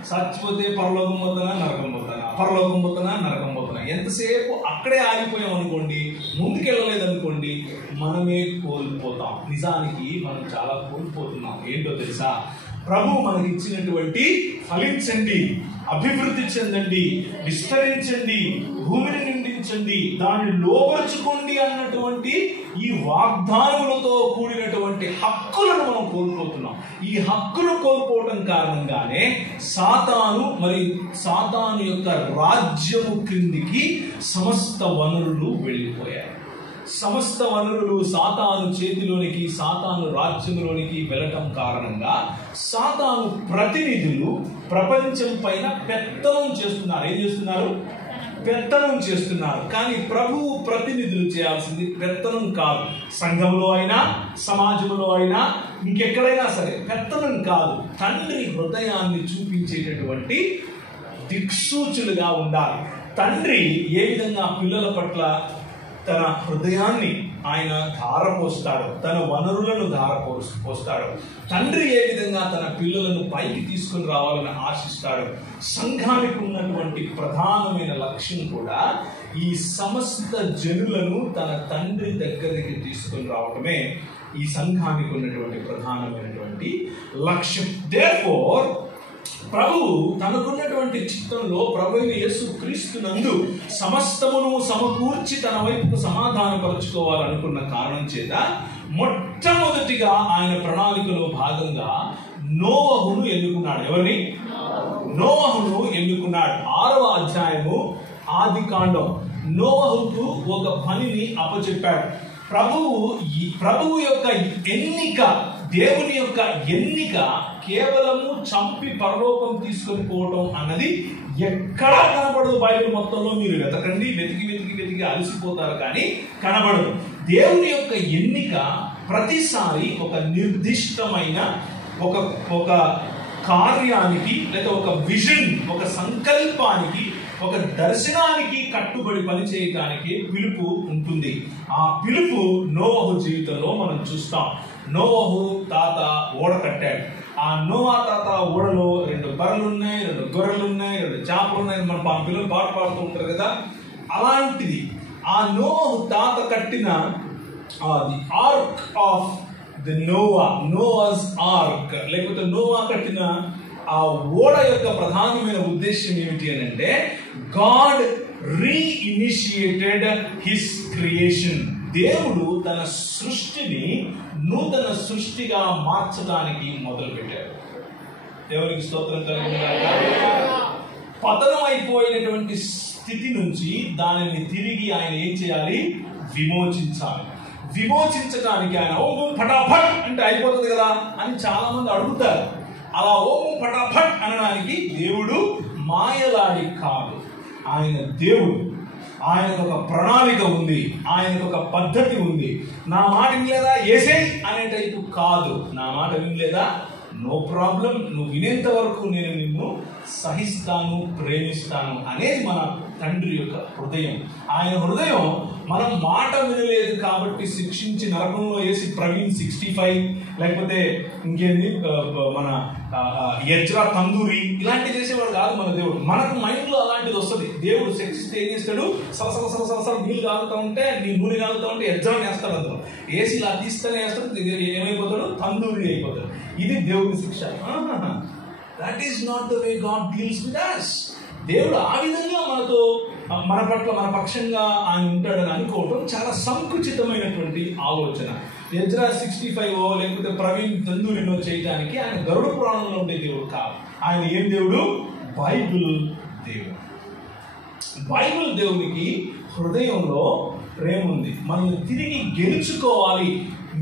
చచ్చిపోతే పరలోకం పోతానా, నరకం పోతానా, పరలోకం పోతానా, నరకం పోతానా, ఎంతసేపు అక్కడే ఆగిపోయాం అనుకోండి, ముందుకెళ్ళలేదనుకోండి, మనమే కోల్పోతాం. నిజానికి మనం చాలా కోల్పోతున్నాం. ఏంటో తెలుసా? ప్రభు మనకి ఇచ్చినటువంటి ఫలించండి, అభివృద్ధి చెందండి, విస్తరించండి, భూమిని నిండించండి, దాన్ని లోపరుచుకోండి అన్నటువంటి ఈ వాగ్దానములతో కూడినటువంటి హక్కులను మనం కోల్పోతున్నాం. ఈ హక్కులు కోల్పోవడం కారణంగానే సాతాను యొక్క రాజ్యము క్రిందికి సమస్త వనరులు వెళ్ళిపోయాయి. సమస్త వనరులు సాతాను చేతిలోనికి, సాతాను రాజ్యంలోనికి వెళ్ళటం కారణంగా సాతాను ప్రతినిధులు ప్రపంచం పైన పెత్తనం చేస్తున్నారు. ఏం చేస్తున్నారు? పెత్తనం చేస్తున్నారు. కానీ ప్రభువు ప్రతినిధులు చేయాల్సింది పెత్తనం కాదు. సంఘంలో అయినా, సమాజంలో అయినా, ఇంకెక్కడైనా సరే పెత్తనం కాదు. తండ్రి హృదయాన్ని చూపించేటటువంటి దిక్సూచులుగా ఉండాలి. తండ్రి ఏ విధంగా పిల్లల పట్ల తన హృదయాన్ని ఆయన ధారపోస్తాడు, తన వనరులను ధారపోస్తాడు, తండ్రి ఏ విధంగా తన పిల్లలను పైకి తీసుకుని రావాలని ఆశిస్తాడు. సంఘానికి ఉన్నటువంటి ప్రధానమైన లక్ష్యం కూడా ఈ సమస్త జనులను తన తండ్రి దగ్గరికి తీసుకుని రావటమే ఈ సంఘానికి ఉన్నటువంటి ప్రధానమైనటువంటి లక్ష్యం. దేర్ఫోర్ ప్రభువు తనకున్నటువంటి చిత్తంలో ప్రభు అయిన యేసు క్రీస్తునందు సమస్తమును సమకూర్చి తన వైపుకు సమాధానపరచుకోవాలనుకున్న కారణం చేత మొట్టమొదటిగా ఆయన ప్రణాళికలో భాగంగా నోవహును ఎన్నుకున్నాడు. ఎవరిని? నోవహును ఎన్నుకున్నాడు. 6వ అధ్యాయము ఆదికాండం. నోవహుకు ఒక పనిని అప్పచెప్పాడు. ప్రభువు యొక్క ఎన్నిక, దేవుని యొక్క ఎన్నిక కేవలము చంపి పరలోకం తీసుకొని పోవటం అన్నది ఎక్కడా కనబడదు. బైబిల్ మొత్తంలో మీరు వెతకండి, వెతికి అలసిపోతారు, కానీ కనబడదు. దేవుని యొక్క ఎన్నిక ప్రతిసారి ఒక నిర్దిష్టమైన ఒక కార్యానికి, లేదా ఒక విజన్, ఒక సంకల్పానికి, ఒక దర్శనానికి కట్టుబడి పనిచేయటానికి పిలుపు ఉంటుంది. ఆ పిలుపు నోవహు జీవితంలో మనం చూస్తాం. నోవహు తాత ఓడ కట్టాడు. ఆ నోవా తాత ఓడలో 2 బర్రెలు ఉన్నాయి, 2 గొర్రెలు ఉన్నాయి, 2 చేపలు ఉన్నాయి. మన పిల్లలు పాట పాడుతూ ఉంటారు కదా, అలాంటిది ఆ నోవహు తాత కట్టిన the ark of the నోవాస్ arc, లేకపోతే నోవా కట్టిన ఆ ఓడ యొక్క ప్రధానమైన ఉద్దేశం ఏమిటి అని అంటే, గాడ్ రీఇనిషియేటెడ్ హిస్ క్రియేషన్. దేవుడు తన సృష్టిని నూతన సృష్టిగా మార్చడానికి మొదలు పెట్టాడు. దేవునికి స్తోత్రం కలుగునుగాక. పతనం అయిపోయినటువంటి స్థితి నుంచి దానిని తిరిగి ఆయన ఏం చేయాలి? విమోచించాలి. విమోచించడానికి ఆయన ఓం ఫటాఫట్ అంటే అయిపోతుంది కదా అని చాలా మంది అడుగుతారు. అలా ఓం ఫటాఫట్ అనడానికి దేవుడు మాయలాడి కాదు. ఆయన దేవుడు. ఆయనకు ఒక ప్రణాళిక ఉంది, ఆయనకు ఒక పద్ధతి ఉంది. నా మాట వినలేదా ఏసేయ్ అనే టైపు కాదు. నా మాట వినలేదా, నో ప్రాబ్లం, నువ్వు వినేంత వరకు నేను నిన్ను సహిస్తాను, ప్రేమిస్తాను అనేది మన తండ్రి యొక్క హృదయం. ఆయన హృదయం మనం మాట వినలేదు కాబట్టి శిక్షించి నరకంలో వేసి ప్రవీణ్ 65 లేకపోతే ఇంకేంది మన ఎజ్రా తందూరి ఇలాంటివి చేసేవాడు కాదు మన దేవుడు. మనకు మైండ్ లో అలాంటిది వస్తుంది. దేవుడు శిక్షిస్తే ఏం చేస్తాడు, సరసర నీళ్ళు కాగుతూ ఉంటే, నీ నూనె కాగుతూ ఉంటే ఎజ్రాని వేస్తాడు. అందులో వేసి ఇలా తీస్తేనే వేస్తాడు, ఏమైపోతాడు, తందూరి అయిపోతాడు. ఇది దేవుడి శిక్ష. That is not the way God deals with us. దేవుడు ఆ విధంగా మనతో, మన పట్ల, మన పక్షంగా ఆయన ఉంటాడని అనుకోవటం చాలా సంకుచితమైనటువంటి ఆలోచన. ఎజ్రా 65 లేకపోతే ప్రవీణ్ తందూరినో చేయడానికి ఆయన గరుడ పురాణంలో ఉండే దేవుడు కాదు. ఆయన ఏం దేవుడు? బైబిల్ దేవుడు. బైబిల్ దేవునికి హృదయంలో ప్రేమ ఉంది. మనల్ని తిరిగి గెలుచుకోవాలి,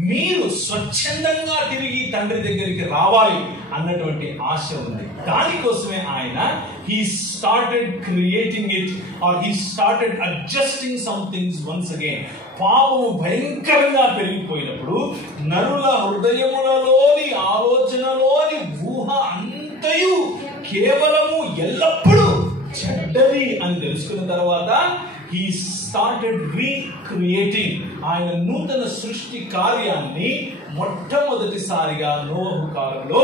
మీరు స్వచ్ఛందంగా తిరిగి తండ్రి దగ్గరికి రావాలి అన్నటువంటి ఆశ ఉంది. దానికోసమే ఆయన he started creating it or he started adjusting some things once again. పాపము భయంకరంగా పెరిగిపోయినప్పుడు నరుల హృదయములలోని ఆలోచనలోని ఊహ అంతయు కేవలము ఎల్లప్పుడూ చెడ్డది అని తెలుసుకున్న తర్వాత he started recreating. ఆయన నూతన సృష్టి కార్యాన్ని మొట్టమొదటిసారిగా నోవహు కాలంలో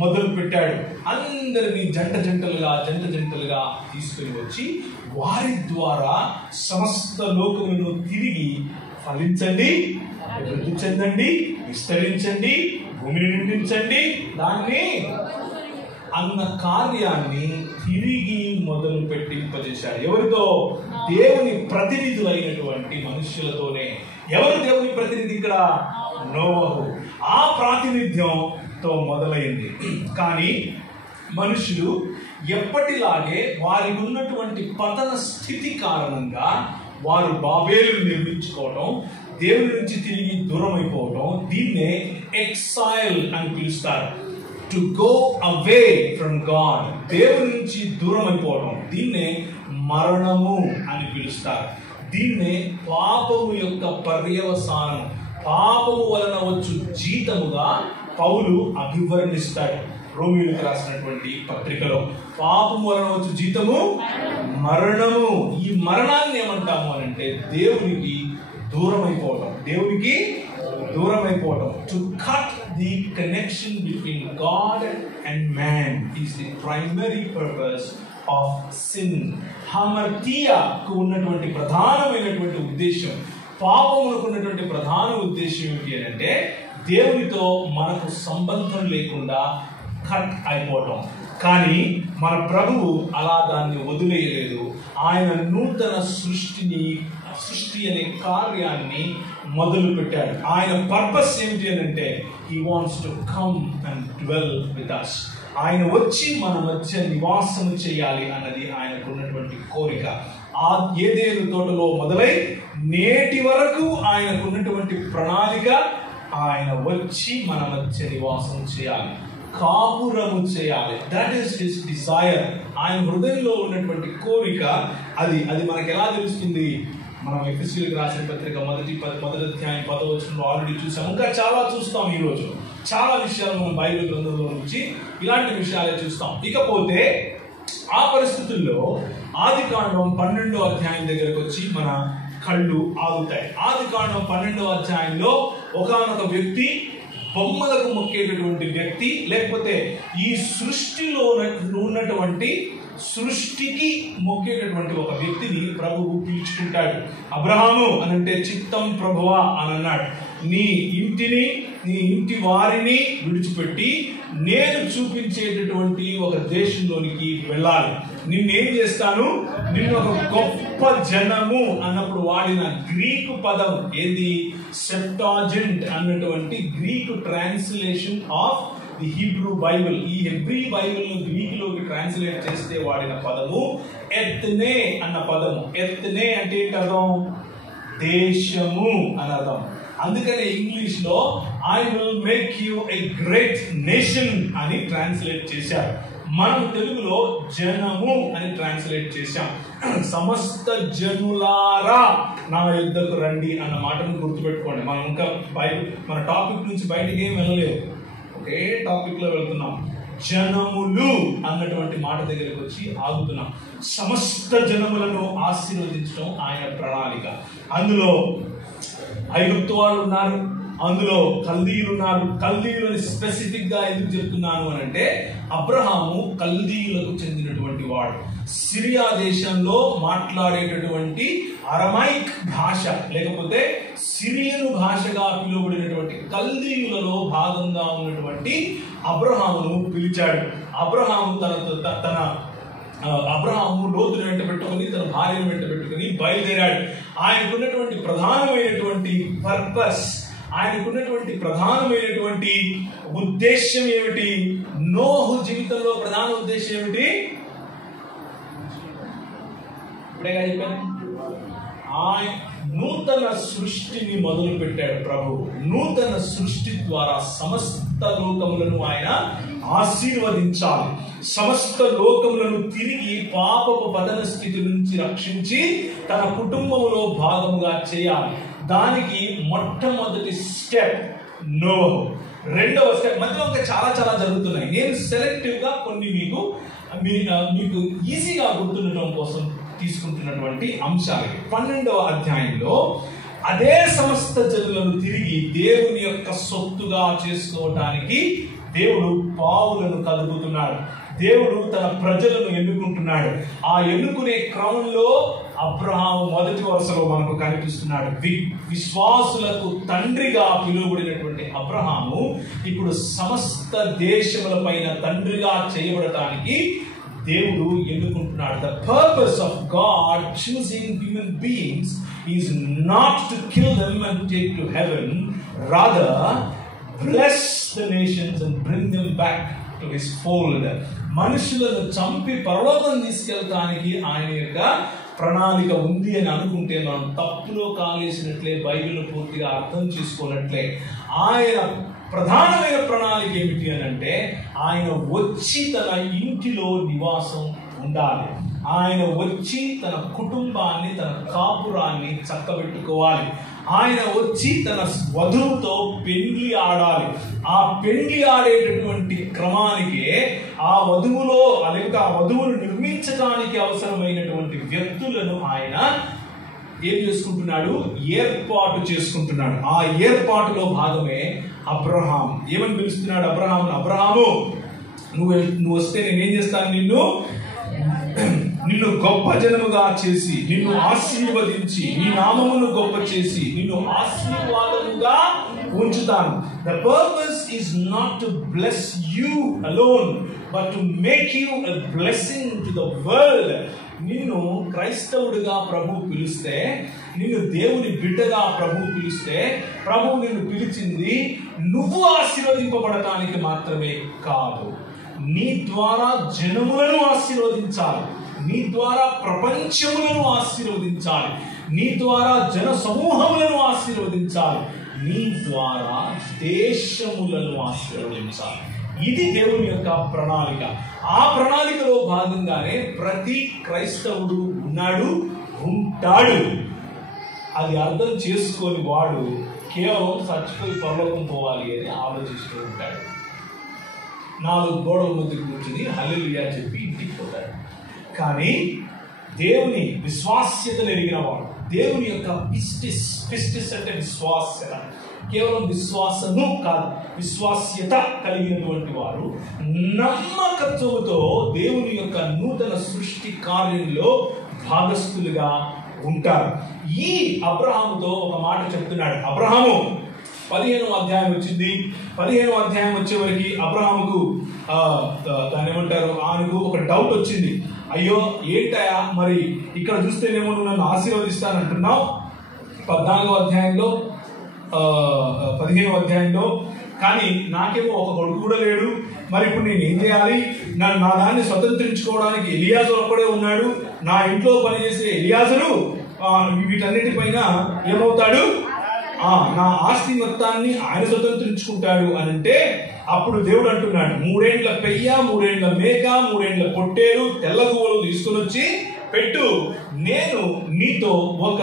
మొదలు పెట్టాడు. అందరినీ జంట జంటలుగా తీసుకుని వచ్చి వారి ద్వారా సమస్త లోకములను తిరిగి ఫలించండి, అభివృద్ధి చెందండి, విస్తరించండి, భూమిని నిండించండి దాన్ని అన్న కార్యాన్ని తిరిగి మొదలు పెట్టింపజేశాడు. ఎవరితో? దేవుని ప్రతినిధులైనటువంటి మనుష్యులతోనే. ఎవరు దేవుని ప్రతినిధి ఇక్కడ? నోవహు. ఆ ప్రాతినిధ్యంతో మొదలైంది. కానీ మనుషులు ఎప్పటిలాగే వారికి ఉన్నటువంటి పతన స్థితి కారణంగా వారు బాబేలు నిర్మించుకోవడం, దేవుని నుంచి తిరిగి దూరం అయిపోవడం, దీన్నే ఎక్సైల్ అని పిలుస్తారు. To go away from God, దేవుని నుంచి దూరం అయిపోవడం, దీన్నే మరణము అని పిలుస్తారు. దీన్నే పాపము యొక్క పర్యవసానం, పాపము వలన వచ్చు జీతముగా పౌలు అభివర్ణిస్తాడు రోమీయులకు రాసినటువంటి పత్రికలో. పాపము వలన వచ్చు జీతము మరణము. ఈ మరణాన్ని ఏమంటాము అని అంటే దేవునికి దూరం అయిపోవడం, దేవునికి దూరం అయిపోవడం. To cut the connection between God and man is the primary purpose of sin. హమర్తియాకు ఉన్నటువంటి ప్రధానమైనటువంటి ఉద్దేశం, పాపములకు ఉన్నటువంటి ప్రధాన ఉద్దేశం ఏమిటి అంటే దేవునితో మనకు సంబంధం లేకుండా కట్ అయిపోవటం. కానీ మన ప్రభువు అలా దాన్ని వదిలేయలేదు. ఆయన నూతన సృష్టి అనే కార్యాన్ని మొదలు పెట్టాడు. ఆయన పర్పస్ ఏమిటి అని అంటే he wants to come and dwell with us. ఆయన వచ్చి మన మధ్య నివాసము చేయాలి అన్నది ఆయనకున్నటువంటి కోరిక. ఆ ఏదేను తోటలో మొదలై నేటి వరకు ఆయనకున్నటువంటి ప్రణాళిక, ఆయన వచ్చి మన మధ్య నివాసం చేయాలి, కాపురము చేయాలి. That is his Dzire. ఆయన హృదయంలో ఉన్నటువంటి కోరిక అది మనకు ఎలా తెలుస్తుంది? మనం ఎఫెసీయులకు రాసిన పత్రిక మొదటి అధ్యాయం 10వ వచనంలో ఆల్రెడీ చూసాం. ఇంకా చాలా చూస్తాం. ఈ రోజు చాలా విషయాలు మనం బైబిల్ గ్రంథంలో నుంచి ఇలాంటి విషయాలే చూస్తాం. ఇకపోతే ఆ పరిస్థితుల్లో ఆదికాండం 12వ అధ్యాయం దగ్గరకు వచ్చి మన కళ్ళు ఆగుతాయి. ఆదికాండం 12వ అధ్యాయంలో ఒకానొక వ్యక్తి, బొమ్మలకు మొక్కేటటువంటి వ్యక్తి, లేకపోతే ఈ సృష్టిలో ఉన్నటువంటి సృష్టికి మొక్కేటటువంటి ఒక వ్యక్తిని ప్రభువు పిలుచుకుంటాడు. అబ్రహాము అనంటే చిత్తం ప్రభువా అని అన్నాడు. నీ ఇంటిని, నీ ఇంటి వారిని విడిచిపెట్టి నేను చూపించేటటువంటి ఒక దేశంలోనికి వెళ్ళాలి. నిన్నేం చేస్తాను? నిన్ను ఒక గొప్ప జనము అన్నప్పుడు వాడిన గ్రీకు పదం ఏది? సెప్టాజింట్ అన్నటువంటి Greek translation of the Hebrew Bible. ఈ హెబ్రీ బైబిల్ గ్రీకులోకి ట్రాన్స్లేట్ చేస్తే వాడిన పదము ఎత్నే అన్న పదము. ఎత్నే అంటే ఏంటి అర్థం? దేశము అని అర్థం. అందుకనే ఇంగ్లీష్ లో I will make you a great nation అని ట్రాన్స్లేట్ చేశారు. మనం తెలుగులో జనము అని ట్రాన్స్లేట్ చేశాం. సమస్త జనులారా నా యుద్ధకు రండి అన్న మాటను గుర్తుపెట్టుకోండి. మనం ఇంకా మన టాపిక్ నుంచి బయటికి ఏం వెళ్ళలేదు, ఒకే టాపిక్ లో వెళ్తున్నాం. జనములు అన్నటువంటి మాట దగ్గరకు వచ్చి ఆగుతున్నాం. సమస్త జనములను ఆశీర్వదించడం ఆయన ప్రణాళిక. అందులో ఐగుప్తు వాళ్ళు ఉన్నారు, అందులో కల్దీయులు ఉన్నారు. కల్దీయులని స్పెసిఫిక్ గా ఎందుకు చెప్తున్నాను అని అంటే, అబ్రహాము కల్దీయులకు చెందినటువంటి వాడు. సిరియా దేశంలో మాట్లాడేటటువంటి అరమైక్ భాష లేకపోతే సిరియను భాషగా పిలువబడినటువంటి కల్దీయులలో భాగంగా ఉన్నటువంటి అబ్రహామును పిలిచాడు. అబ్రహాము అబ్రహాము లోతును వెంట పెట్టుకుని తన భార్యను వెంట పెట్టుకుని బయలుదేరాడు. ఆయనకున్నటువంటి ప్రధానమైనటువంటి పర్పస్, ఆయనకున్నటువంటి ప్రధానమైనటువంటి ఉద్దేశం ఏమిటి? నోహు జీవితంలో ప్రధాన ఉద్దేశం ఏమిటి? ఇప్పుడేగా చెప్పాను. ఆయన నూతన సృష్టిని మొదలు పెట్టాడు ప్రభు. నూతన సృష్టి ద్వారా సమస్త లోకములను ఆయన ఆశీర్వదించాలి. సమస్త లోకములను తిరిగి పాపపు పతన స్థితి నుంచి రక్షించి తన కుటుంబంలో భాగముగా చేయాలి. దానికి మొట్టమొదటి స్టెప్ నోహు. రెండవ స్టెప్ మధ్యలో ఇంకా చాలా చాలా జరుగుతున్నాయి. నేను సెలెక్టివ్ గా కొన్ని మీకు ఈజీగా గుర్తుండటం కోసం తీసుకుంటున్నటువంటి అంశాలు. 12వ అధ్యాయంలో అదే సమస్త జనులను తిరిగి దేవుని యొక్క సొత్తుగా చేసుకోవటానికి దేవుడు పావులను కలుగుతున్నాడు. దేవుడు తన ప్రజలను ఎన్నుకుంటున్నాడు. ఆ ఎన్నుకునే క్రమంలో అబ్రహాము మొదటి వరుసలో మనకు కనిపిస్తున్నాడు. విశ్వాసులకు తండ్రిగా పిలువబడినటువంటి అబ్రహాము ఇప్పుడు సమస్త దేశముల పైన తండ్రిగా చేయబడటానికి దేవుడు ఎన్నుకుంటున్నాడు. The purpose of God choosing human beings is not to kill them and take to heaven, rather bless the nations and bring them back to his fold. మనుషులను చంపి పరలోకం తీసుకెళ్ళడానికి ఆయన యొక్క ప్రణాళిక ఉంది అని అనుకుంటే మనం తప్పులో కాలేసినట్లే, బైబిల్ పూర్తిగా అర్థం చేసుకోనట్లే. ఆయన ప్రధానమైన ప్రణాళిక ఏమిటి అని అంటే, ఆయన వచ్చి తన ఇంటిలో నివాసం ఉండాలి. ఆయన వచ్చి తన కుటుంబాన్ని, తన కాపురాన్ని చక్కబెట్టుకోవాలి. ఆయన వచ్చి తన వధువుతో పెండ్లి ఆడాలి. ఆ పెండ్లి ఆడేటటువంటి క్రమానికే ఆ వధువులో లేకపోతే ఆ వధువును నిర్మించడానికి అవసరమైనటువంటి వ్యక్తులను ఆయన ఏం చేసుకుంటున్నాడు? ఏర్పాటు చేసుకుంటున్నాడు. ఆ ఏర్పాటులో భాగమే అబ్రహాం. ఏమని పిలుస్తున్నాడు అబ్రహాము? అబ్రహాము, నువ్వు వస్తే నేనేం చేస్తాను? నిన్ను గొప్ప జనముగా చేసి, నిన్ను ఆశీర్వదించి, నీ నామమును గొప్ప చేసి, నిన్ను ఆశీర్వాదముగా ఉంచుతాను. The purpose is not to bless you alone, but to make you a blessing to the world. నిన్ను క్రైస్తవుడిగా ప్రభు పిలిస్తే, నిన్ను దేవుని బిడ్డగా ప్రభు పిలిస్తే, ప్రభు నిన్ను పిలిచింది నువ్వు ఆశీర్వదింపబడటానికి మాత్రమే కాదు, నీ ద్వారా జనములను ఆశీర్వదించాలి, నీ ద్వారా ప్రపంచములను ఆశీర్వదించాలి, నీ ద్వారా జన సమూహములను ఆశీర్వదించాలి, నీ ద్వారా దేశములను ఆశీర్వదించాలి. ఇది దేవుని యొక్క ప్రణాళిక. ఆ ప్రణాళికలో భాగంగానే ప్రతి క్రైస్తవుడు ఉన్నాడు, ఉంటాడు. అది అర్థం చేసుకొని వాడు కేవలం చచ్చిపోయి పరలోకం పోవాలి అని ఆలోచిస్తూ ఉంటాడు. 4 గోడల మధ్య కూర్చుని హల్లెలూయా చెప్పి ఇంటికి పోతాడు. కానీ దేవుని విశ్వాస్యతను ఎరిగిన వాడు, దేవుని యొక్క పిస్టిస్ అంటే విశ్వాస్యత, కేవలం విశ్వాసము కాదు, విశ్వాస్యత కలిగినటువంటి వారు నమ్మకత్వముతో దేవుని యొక్క నూతన సృష్టి కార్యంలో భాగస్థులుగా ఉంటారు. ఈ అబ్రహాముతో ఒక మాట చెప్తున్నాడు. అబ్రహాము 15వ అధ్యాయం వచ్చింది. 15వ అధ్యాయం వచ్చేవరకు అబ్రహాముకు దాన్ని ఏమంటారు, ఆయనకు ఒక డౌట్ వచ్చింది. అయ్యో ఏంటయా, మరి ఇక్కడ చూస్తేనేమో నువ్వు నన్ను ఆశీర్వదిస్తానంటున్నావు 14వ అధ్యాయంలో 15వ అధ్యాయంలో, కానీ నాకేమో ఒక కొడుకు కూడా లేడు. మరి ఇప్పుడు నేను ఏం చేయాలి? నా దాన్ని స్వతంత్రించుకోవడానికి ఎలియాజరు ఒక్కడే ఉన్నాడు. నా ఇంట్లో పనిచేసే ఎలియాజరు వీటన్నిటిపైన ఏమవుతాడు? నా ఆస్తి మొత్తాన్ని ఆయన స్వతంత్రించుకుంటాడు అని అంటే, అప్పుడు దేవుడు అంటున్నాడు, 3 ఏండ్ల పెయ్య, 3 ఏండ్ల మేక, 3 ఏండ్ల పొట్టేలు, తెల్ల గువ్వలు తీసుకుని వచ్చి పెట్టు, నేను నీతో ఒక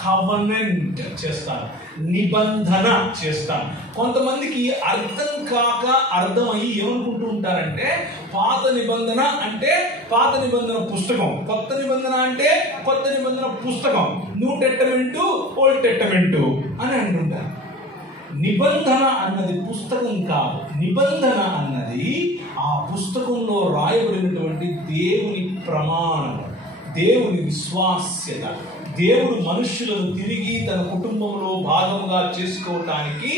కవెనెంట్ చేస్తాను, నిబంధన చేస్తాను. కొంతమందికి అర్థం కాక అర్థమయ్యి ఏమనుకుంటూ ఉంటారంటే పాత నిబంధన అంటే పాత నిబంధన పుస్తకం, కొత్త నిబంధన అంటే కొత్త నిబంధన పుస్తకం, న్యూ టెస్టమెంటు ఓల్డ్ టెస్టమెంటు అని అంటుంటారు. నిబంధన అన్నది పుస్తకం కాదు. నిబంధన అన్నది ఆ పుస్తకంలో రాయబడినటువంటి దేవుని ప్రమాణం, దేవుని విశ్వాస్యత, దేవుడు మనుషులను తిరిగి తన కుటుంబంలో భాగంగా చేసుకోవటానికి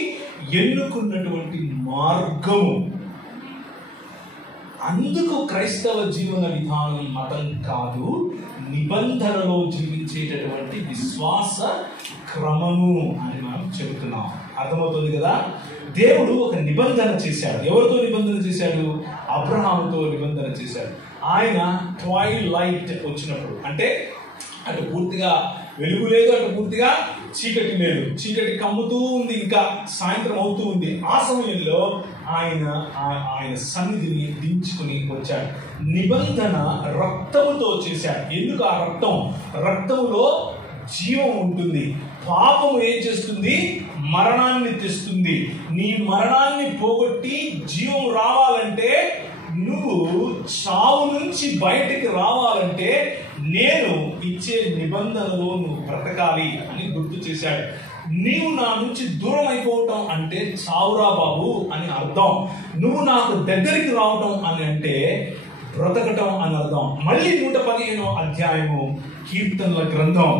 ఎన్నుకున్నటువంటి మార్గము. అందుకు క్రైస్తవ జీవన విధానం మతం కాదు, నిబంధనలో జీవించేటటువంటి విశ్వాస క్రమము అని మనం చెబుతున్నాం. అర్థమవుతుంది కదా? దేవుడు ఒక నిబంధన చేశాడు. ఎవరితో నిబంధన చేశాడు? అబ్రహాముతో నిబంధన చేశాడు. ఆయన ట్వైలైట్ వచ్చినప్పుడు, అంటే అటు పూర్తిగా వెలుగు లేదు, అటు పూర్తిగా చీకటి లేదు, చీకటి కమ్ముతూ ఉంది, ఇంకా సాయంత్రం అవుతూ ఉంది. ఆ సమయంలో ఆయన సన్నిధిని దించుకుని వచ్చాడు. నిబంధన రక్తముతో చేశాడు. ఎందుకు ఆ రక్తములో జీవం ఉంటుంది. పాపము ఏం చేస్తుంది? మరణాన్ని తెస్తుంది. నీ మరణాన్ని పోగొట్టి జీవం రావాలంటే, నువ్వు చావు నుంచి బయటికి రావాలంటే నేను ఇచ్చే నిబంధనలో నువ్వు బ్రతకాలి అని గుర్తు చేశాడు. నీవు నా నుంచి దూరం అయిపోవటం అంటే చావురా బాబు అని అర్థం. నువ్వు నాకు దగ్గరికి రావటం అని అంటే బ్రతకటం అని అర్థం. మళ్ళీ 115వ అధ్యాయము కీర్తనల గ్రంథం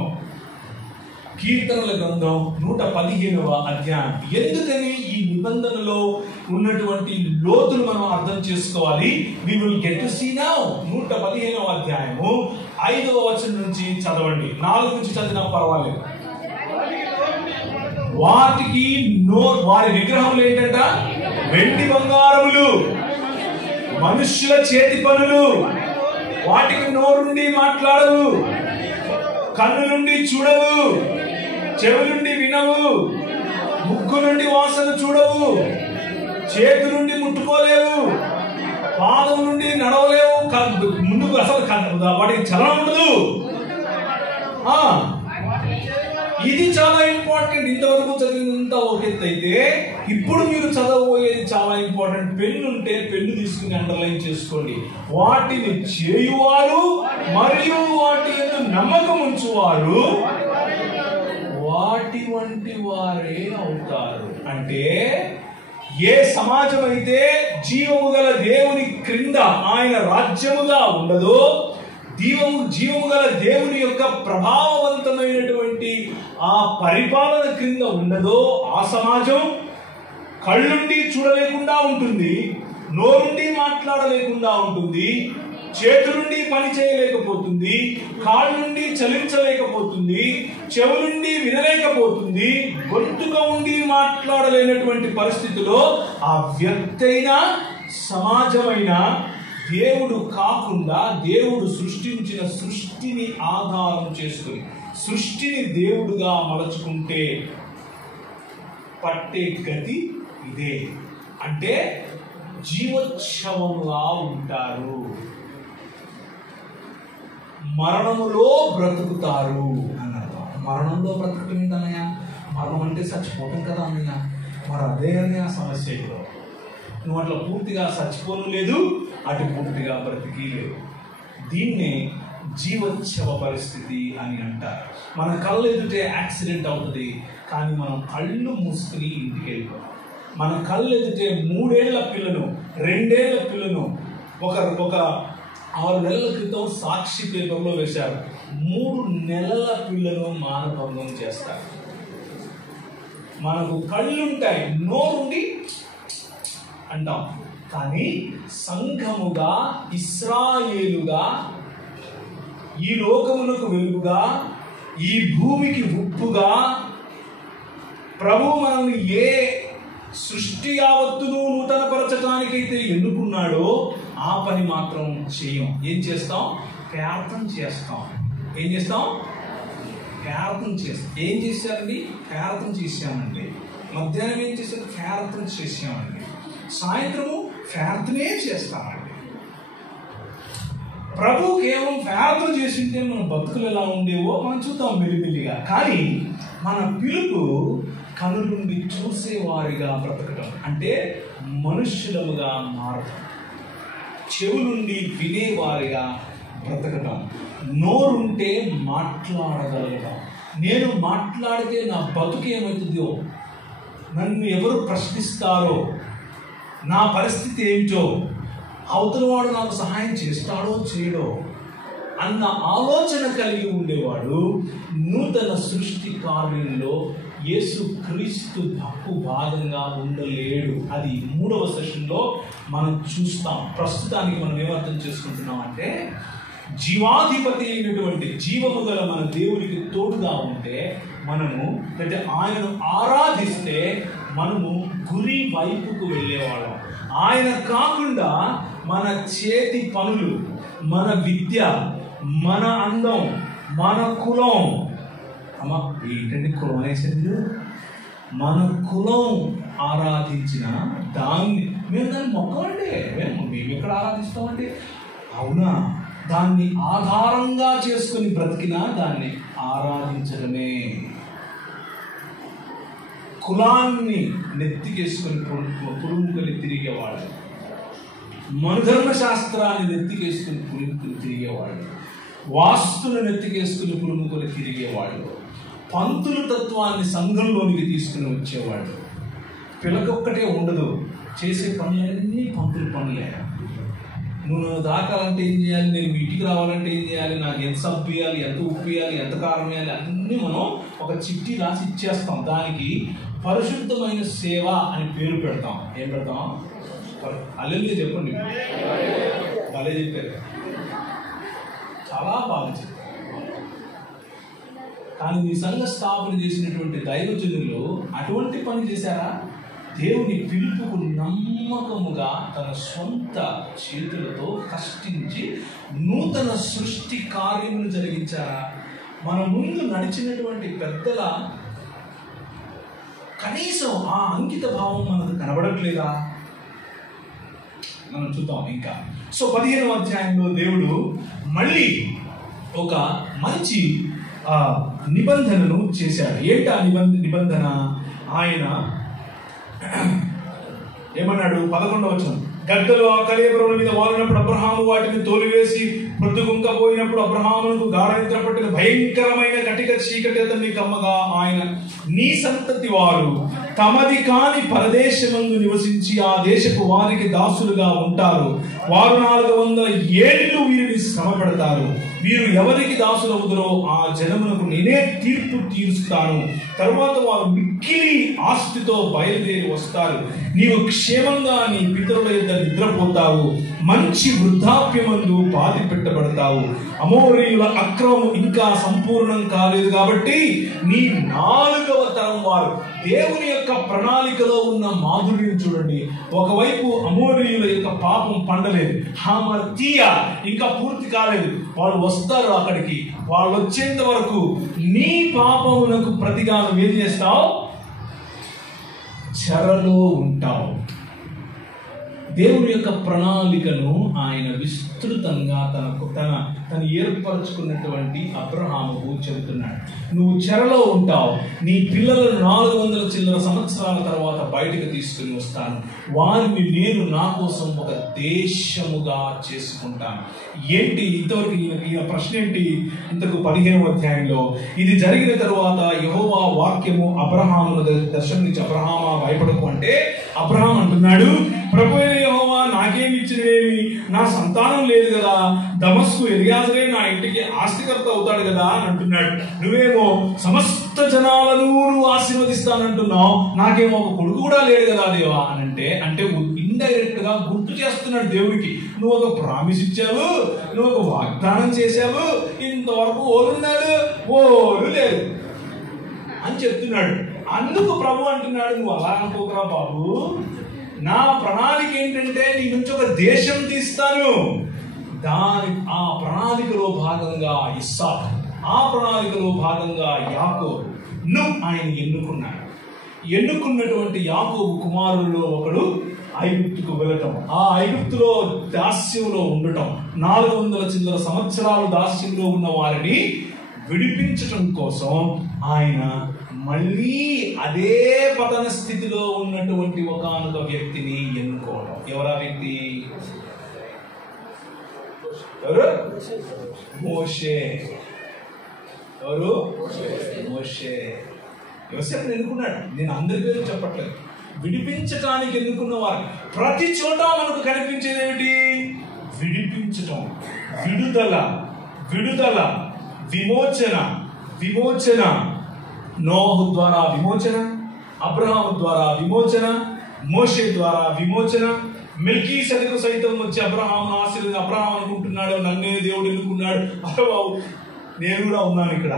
115వ అధ్యాయం. ఎందుకని ఈ నిబంధనలో ఉన్నటువంటి లోతులు మనం అర్థం చేసుకోవాలి? we will get to see now. 115వ అధ్యాయము 5వ వచనం నుంచి చదవండి. 4 నుంచి చదివినా పర్వాలేదు. వాటికి వారి విగ్రహములు ఏంటంట? వెండి బంగారములు, మనుష్యుల చేతి పనులు. వాటికి నోరుండి మాట్లాడవు, కన్ను నుండి చూడవు, చెవి నుండి వినవు, ముక్కు నుండి వాసన చూడవు, చేతి నుండి ముట్టుకోలేవు, పాదం నుండి నడవలేవు, ముందుకు అసలు వాటికి చలనం ఉండదు. ఇది చాలా ఇంపార్టెంట్. ఇంతవరకు చదివినంత ఒక ఎత్తు అయితే, ఇప్పుడు మీరు చదవబోయేది చాలా ఇంపార్టెంట్. పెన్ను ఉంటే పెన్ను తీసుకుని అండర్లైన్ చేసుకోండి. వాటిని చేయువారు మరియు వాటి యందు నమ్మకం ఉంచువారు వాటి వంటి వారే అవుతారు. అంటే ఏ సమాజం అయితే జీవము గల దేవుని క్రింద ఆయన రాజ్యముగా ఉండదో, జీవము గల దేవుని యొక్క ప్రభావవంతమైనటువంటి ఆ పరిపాలన క్రింద ఉండదో, ఆ సమాజం కళ్ళుండి చూడలేకుండా ఉంటుంది, నోరుండి మాట్లాడలేకుండా ఉంటుంది, చేతులుండి పని చేయలేకపోతుంది, కాళ్ళుండి చలించలేకపోతుంది, చెవులుండి వినలేకపోతుంది, గొంతుగా ఉండి మాట్లాడలేనటువంటి పరిస్థితిలో ఆ వ్యక్తి అయినా సమాజమైనా దేవుడు కాకుండా, దేవుడు సృష్టించిన సృష్టిని ఆధారం చేసుకుని సృష్టిని దేవుడుగా మలచుకుంటే పట్టే గతి ఇదే. అంటే జీవోత్సవంలా ఉంటారు, మరణములో బ్రతుకుతారు అన్నారు. మరణంలో బ్రతకటం ఏంటన్నయ్య? మరణం అంటే చచ్చిపోవటం కదా అన్నయ్య. మరి అదే అన్నయ్య సమస్య. ఇప్పుడు నువ్వు అట్లా పూర్తిగా చచ్చిపోను లేదు, అటు పూర్తిగా బ్రతికి లేదు. దీన్నే జీవోత్సవ పరిస్థితి అని అంటారు. మన కళ్ళు ఎదుటే యాక్సిడెంట్ అవుతుంది, కానీ మనం కళ్ళు మూసుకుని ఇంటికి వెళ్ళిపోతాం. మన కళ్ళు ఎదుటే 3 ఏళ్ల పిల్లను, 2 ఏళ్ల పిల్లను ఒక 6 నెలల క్రితం సాక్షి పేపర్లో వేశారు. 3 నెలల పిల్లను మానభంగం చేస్తారు. మనకు కళ్ళుంటాయి, నోరుండి అంటాం, కానీ సంఘముగా, ఇశ్రాయేలుగా, ఈ లోకమునకు వెలుగుగా, ఈ భూమికి ఉప్పుగా ప్రభు మనల్ని ఏ సృష్టి యావత్తును నూతనపరచడానికైతే ఎన్నుకున్నాడో ఆ పని మాత్రం చేయం. ఏం చేస్తాం? ప్రార్థన చేస్తాం. ఏం చేస్తాం? ప్రార్థన చేస్తాం. ఏం చేశారండి? ప్రార్థన చేశామండి. మధ్యాహ్నం ఏం చేశారు? ప్రార్థన చేసామండి. సాయంత్రము ప్రార్థనే చేస్తామండి. ప్రభు కేవలం ప్రార్థన చేసింటే మన బతుకులు ఎలా ఉండేవో మనం చూద్దాం మెల్లిమెల్లిగా. కానీ మన పిలుపు కనులుండి చూసేవారిగా బ్రతకటం, అంటే మనుష్యులముగా మారటం, చెవులుండి వినేవారిగా బ్రతకటం, నోరుంటే మాట్లాడగలగటం. నేను మాట్లాడితే నా బతుకు ఏమవుతుందో, నన్ను ఎవరు ప్రశ్నిస్తారో, నా పరిస్థితి ఏమిటో, అవతల వాడు నాకు సహాయం చేస్తాడో చేయడో అన్న ఆలోచన కలిగి ఉండేవాడు నూతన సృష్టి కార్యంలో యేసుక్రీస్తు భాగంగా ఉండలేడు. అది 3వ సెషన్లో మనం చూస్తాం. ప్రస్తుతానికి మనం ఏమర్థం చేసుకుంటున్నాం అంటే, జీవాధిపతి అయినటువంటి జీవము గల మన దేవునికి తోడుగా ఉంటే మనము, అంటే ఆయనను ఆరాధిస్తే మనము గురి వైపుకు వెళ్ళేవాళ్ళం. ఆయన కాకుండా మన చేతి పనులు, మన విద్య, మన అందం, మన కులం, అమ్మా ఏంటంటే కులం అనేసరికి మన కులం ఆరాధించిన దాన్ని మేము దాన్ని మొక్కమంటే మేము ఎక్కడ ఆరాధిస్తామంటే, అవునా, దాన్ని ఆధారంగా చేసుకుని బ్రతికినా దాన్ని ఆరాధించడమే. కులాన్ని నెత్తికేసుకుని పురుముకొని తిరిగేవాళ్ళు, మనుధర్మ శాస్త్రాన్ని నెత్తికేసుకుని పురుముకొని తిరిగేవాళ్ళు, వాస్తులను నెత్తికేసుకుని పురుముకొని తిరిగేవాళ్ళు, పంతులు తత్వాన్ని సంఘంలోనికి తీసుకుని వచ్చేవాళ్ళు. పిల్లకొక్కటే ఉండదు, చేసే పనులన్నీ పంతులు పనులే. నువ్వు దాకాలంటే ఏం చేయాలి, నేను ఇంటికి రావాలంటే ఏం చేయాలి, నాకు ఎంత సబ్బు ఇవ్వాలి, ఎంత ఉప్పు ఇవ్వాలి, ఎంత కారం ఇవ్వాలి, అన్నీ మనం ఒక చిట్టి రాసి ఇచ్చేస్తాం. దానికి పరిశుద్ధమైన సేవ అని పేరు పెడతాం. ఏం పెడతాం? అల్లెల్లి చెప్పండి, భలే చెప్పారు, చాలా బాగా చెప్పారు. కానీ మీ సంఘ స్థాపన చేసినటువంటి దైవజనులు అటువంటి పని చేశారా? దేవుని పిలుపుకు నమ్మకముగా తన సొంత చేతులతో కష్టించి నూతన సృష్టి కార్యములు జరిగించారా? మన ముందు నడిచినటువంటి పెద్దల కనీసం ఆ అంకిత భావం మనకు కనబడట్లేదా? మనం చూద్దాం ఇంకా. సో 15వ అధ్యాయంలో దేవుడు మళ్ళీ ఒక మంచి నిబంధనను చేశాడు. ఏంటి ఆ నిబంధన? ఆయన ఏమన్నాడు? 11వ వచనం, గద్దలు ఆ కళేబరముల మీద వాలినప్పుడు అబ్రహాము వాటిని తోలివేసి ప్రొద్దుగుంకపోయినప్పుడు అబ్రహామునకు గాఢనిద్ర పట్టిన భయంకరమైన కటిక చీకటి అతన్ని కమ్మగా ఆయన, నీ సంతతి వారు తమది కాని పరదేశమందు నివసించి ఆ దేశపు వారికి దాసులుగా ఉంటారు. వారు 400 ఏళ్ళు వీరిని శ్రమ పెడతారు. వీరు ఎవరికి దాసులవుతారో ఆ జనమునకు నేనే తీర్పు తీరుస్తాను. తరువాత వారు మిక్కిలి ఆస్తితో బయలుదేరి వస్తారు. నీవు క్షేమంగా నీ పితరుల యొద్ద నిద్రపోతావు. మంచి వృద్ధాప్యమందు బాధ పెట్టబడతావు. అమోరీయుల అక్రమం ఇంకా సంపూర్ణం కాలేదు కాబట్టి నీ 4వ తరం వారు. దేవుని యొక్క ప్రణాళికలో ఉన్న మాధుర్యం చూడండి. ఒకవైపు అమోరీయుల యొక్క పాపం పండలేదు, హామర్తీయ ఇంకా పూర్తి కాలేదు. వాళ్ళు వస్తారు అక్కడికి. వాళ్ళు వచ్చేంత వరకు నీ పాపమునకు ప్రతిగా నువ్వేం చేస్తావు? చెరలో ఉంటావు. దేవుని యొక్క ప్రణాళికను ఆయన విస్తృతంగా తను ఏర్పరచుకున్నటువంటి అబ్రహాముకు చెబుతున్నాడు. నువ్వు చెరలో ఉంటావు. నీ పిల్లలను 400 చిల్లర సంవత్సరాల తర్వాత బయటకు తీసుకుని వస్తాను. వారిని నేను నా కోసం ఒక దేశముగా చేసుకుంటాను. ఏంటి ఇంతవరకు ఈయన ప్రశ్న ఏంటి? ఇంతకు 15వ అధ్యాయంలో ఇది జరిగిన తరువాత యెహోవా వాక్యము అబ్రహామును దర్శనమిచ్చి, అబ్రహామా భయపడకు అంటే, అబ్రహాం అంటున్నాడు, ప్రభు యెహోవా నాకేమి ఇచ్చినవేమి? నా సంతానం లేదు కదా, దమస్కు ఎలియాజరే నా ఇంటికి ఆస్తికర్త అవుతాడు కదా అని అంటున్నాడు. నువ్వేమో సమస్త జనాలను నువ్వు ఆశీర్వదిస్తానంటున్నావు, నాకేమో ఒక కొడుకు కూడా లేడు కదా దేవా అని అంటే ఇండైరెక్ట్ గా గుర్తు చేస్తున్నాడు దేవుడికి. నువ్వు ఒక ప్రామిస్ ఇచ్చావు, నువ్వు ఒక వాగ్దానం చేశావు, ఇంతవరకు ఓడున్నాడు, ఓడు లేదు అని చెప్తున్నాడు. అందుకు ప్రభు అంటున్నాడు, నువ్వు అలా అనుకోకరా బాబు, నా ప్రణాళిక ఏంటంటే నీ నుంచి ఒక దేశం తీస్తాను. ఆ ప్రణాళికలో భాగంగా ఇస్సాకు, ఆ ప్రణాళికలో భాగంగా యాకోబు ఆయన ఎన్నుకున్నాడు. ఎన్నుకున్నటువంటి యాకోబు కుమారుల్లో ఒకడు ఐగుప్తుకు వెళ్ళటం, ఆ ఐగుప్తులో దాస్యంలో ఉండటం, 400 చిల్లర సంవత్సరాలు దాస్యంలో ఉన్న వారిని విడిపించటం కోసం ఆయన మళ్ళీ అదే పతన స్థితిలో ఉన్నటువంటి ఒకానొక వ్యక్తిని ఎన్నుకోవడం. ఎవరా వ్యక్తి? ఎవరు? మోషే. ఎవరు? మోషే. యోసేపుని ఎన్నుకున్నాడు. నేను అందరి పేరు చెప్పట్లేదు. విడిపించటానికి ఎన్నుకున్న వారు. ప్రతి చోట మనకు కనిపించేది ఏమిటి? విడిపించటం, విడుదల, విడుదల, విమోచన, విమోచన. నోహు ద్వారా విమోచన, అబ్రహాము ద్వారా విమోచన, మోషే ద్వారా విమోచన. మెల్కీసెదెకు సైతం వచ్చి అబ్రహామును ఆశీర్వదించి, అబ్రహాం అనుకుంటున్నాడు నన్నే దేవుడు ఎన్నుకున్నాడు, అరే బాబు నేను కూడా ఉన్నాను ఇక్కడ.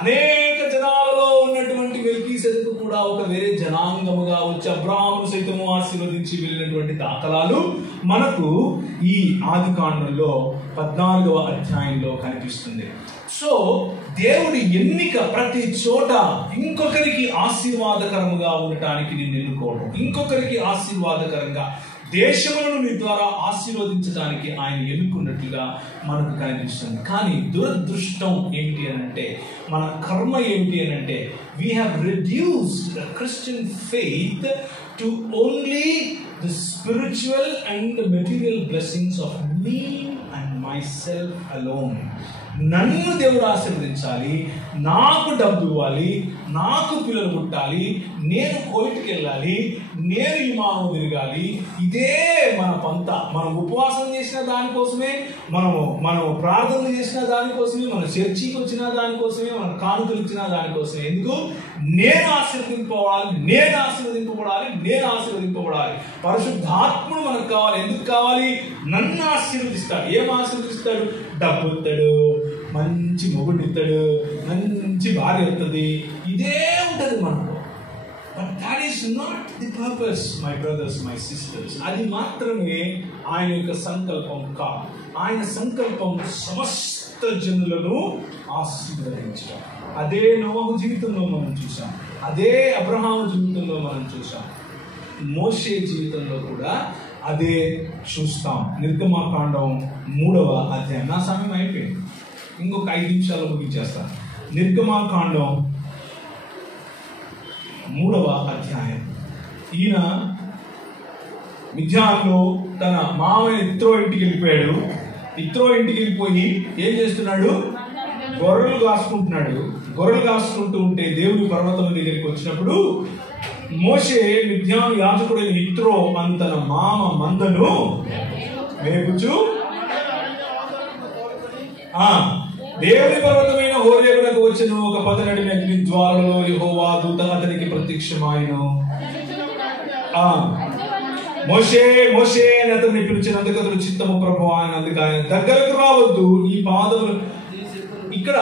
అనేక జనాలలో ఉన్నటువంటి మెల్కీసెదెకు కూడా ఒక వేరే జనాంగముగా వచ్చి అబ్రహామును సైతము ఆశీర్వదించి వెళ్ళినటువంటి దాఖలాలు మనకు ఈ ఆదికాండంలో 14వ అధ్యాయంలో కనిపిస్తుంది. సో దేవుడి ఎన్నిక ప్రతి చోట ఇంకొకరికి ఆశీర్వాదకరముగా ఉండటానికి నిన్ను ఎన్నుకోవడం, ఇంకొకరికి ఆశీర్వాదకరంగా దేశములను నీ ద్వారా ఆశీర్వదించడానికి ఆయన ఎన్నుకున్నట్లుగా మనకు కనిపిస్తుంది. కానీ దురదృష్టం ఏమిటి అని అంటే, మన కర్మ ఏమిటి అని అంటే, we have reduced Christian faith to only the spiritual and material blessings of me and my self alone. నన్ను దేవుడు ఆశీర్వదించాలి, నాకు డబ్బు ఇవ్వాలి, నాకు పిల్లలు పుట్టాలి, నేను కోయిట్కి వెళ్ళాలి, నేను విమానం తిరగాలి, ఇదే మన పంత. మనం ఉపవాసం చేసిన దానికోసమే, మనం ప్రార్థన చేసిన దానికోసమే, మనం చర్చికి వచ్చిన దానికోసమే, మనం కానుకలు ఇచ్చిన దానికోసమే. ఎందుకు? నేను ఆశీర్వదింపబడాలి, నేను ఆశీర్వదింపబడాలి, నేను ఆశీర్వదింపబడాలి. పరిశుద్ధాత్ముడు మనకు కావాలి. ఎందుకు కావాలి? నన్ను ఆశీర్వదిస్తాడు. ఏం ఆశీర్వదిస్తాడు? డబ్బు ఇస్తాడు, మంచి మొగుడు ఇస్తాడు, మంచి భార్య వస్తుంది, ఇదే ఉంటుంది మనకు. But that is not the purpose my brothers, my sisters. అది మాత్రమే ఆయన యొక్క సంకల్పం కాదు. ఆయన సంకల్పం సమస్త జనులను ఆశీర్వదించడం. అదే నోహు జీవితంలో మనం చూసాం, అదే అబ్రహాము జీవితంలో మనం చూసాం, మోషే జీవితంలో కూడా అదే చూస్తాం. నిర్గమాకాండం 3వ అధ్యాయం. నా సమయం అయిపోయింది, ఇంకొక 5 నిమిషాల్లో ముగించేస్తాను. నిర్గమాకాండం 3వ అధ్యాయం. ఈయన మిద్యాన్లో తన మామయ్య ఇత్రో ఇంటికి వెళ్ళిపోయాడు. ఇత్రో ఇంటికి వెళ్ళిపోయి ఏం చేస్తున్నాడు? గొర్రెలు కాసుకుంటున్నాడు. గొర్రెలు కాసుకుంటూ ఉంటే దేవుడి పర్వతం దగ్గరికి వచ్చినప్పుడు మోషే మిద్యాను యాజకుడైన ఇత్రో అని తన మామ మందను మేపుచు దేవుని పర్వతమైన హోరేబునకు వచ్చిన ఒక 10 అడుగుల అగ్ని జ్వాలలో యెహోవా దూత అతనికి ప్రత్యక్షమాయెను. మోషే మోషే అని అతన్ని పిలిచినందుకు అతడు చిత్తము ప్రభువా అన్నందుకు ఆయన దగ్గరకు రావద్దు, ఈ పాదములు. ఇక్కడ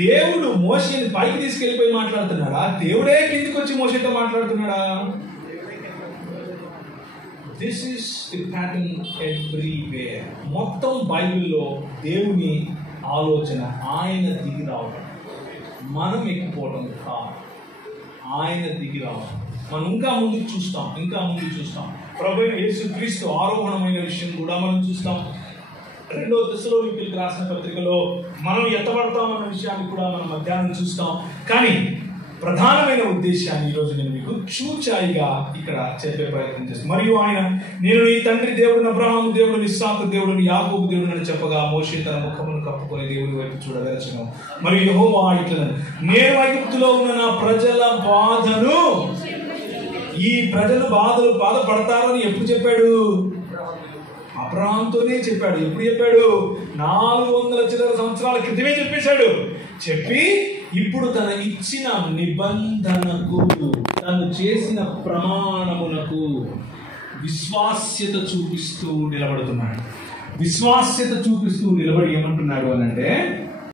దేవుడు మోషేని పైకి తీసుకెళ్లిపోయి మాట్లాడుతున్నాడా? దేవుడే కిందికి వచ్చి మోషేతో మాట్లాడుతున్నాడా? This is the pattern everywhere. మొత్తం బైబిల్లో దేవుని ఆలోచన ఆయన దిగి రావడం, మనం ఎక్కిపోవడం కాదు, ఆయన దిగి రావడం. మనం ఇంకా ముందుకు చూస్తాం. ప్రభువైన యేసుక్రీస్తు ఆరోహణమైన విషయం కూడా మనం చూస్తాం. 2వ తెస్సలోనికీయులకు రాసిన పత్రికలో మనం ఎత్తబడతామన్న విషయాన్ని కూడా మనం మధ్యాహ్నం చూస్తాం. కానీ ప్రధానమైన ఉద్దేశాన్ని ఈరోజు నేను మీకు చూచాయిగా ఇక్కడ చెప్పే ప్రయత్నం చేస్తాను. మరియు ఆయన, నేను నీ తండ్రి దేవుడు అబ్రహాము దేవుడు, ఇస్సాకు దేవుడు, యాకోబు దేవుడు అని చెప్పగా మోషే తన ముఖమును కప్పుకొని దేవుని వైపు చూడవెరచను. మరియు యెహోవా ఇట్లనెను, నేను ఐగుప్తులో ఉన్న నా ప్రజల బాధను, ఈ ప్రజలు బాధపడతారని ఎప్పుడు చెప్పాడు? అబ్రహాంతోనే చెప్పాడు. ఎప్పుడు చెప్పాడు? 400 చిల్లర సంవత్సరాల క్రితమే చెప్పేశాడు. చెప్పి ఇప్పుడు తన ఇచ్చిన నిబంధనకు, తను చేసిన ప్రమాణమునకు విశ్వాస్యత చూపిస్తూ నిలబడుతున్నాడు. విశ్వాస్యత చూపిస్తూ నిలబడి ఏమంటున్నాడు అని అంటే,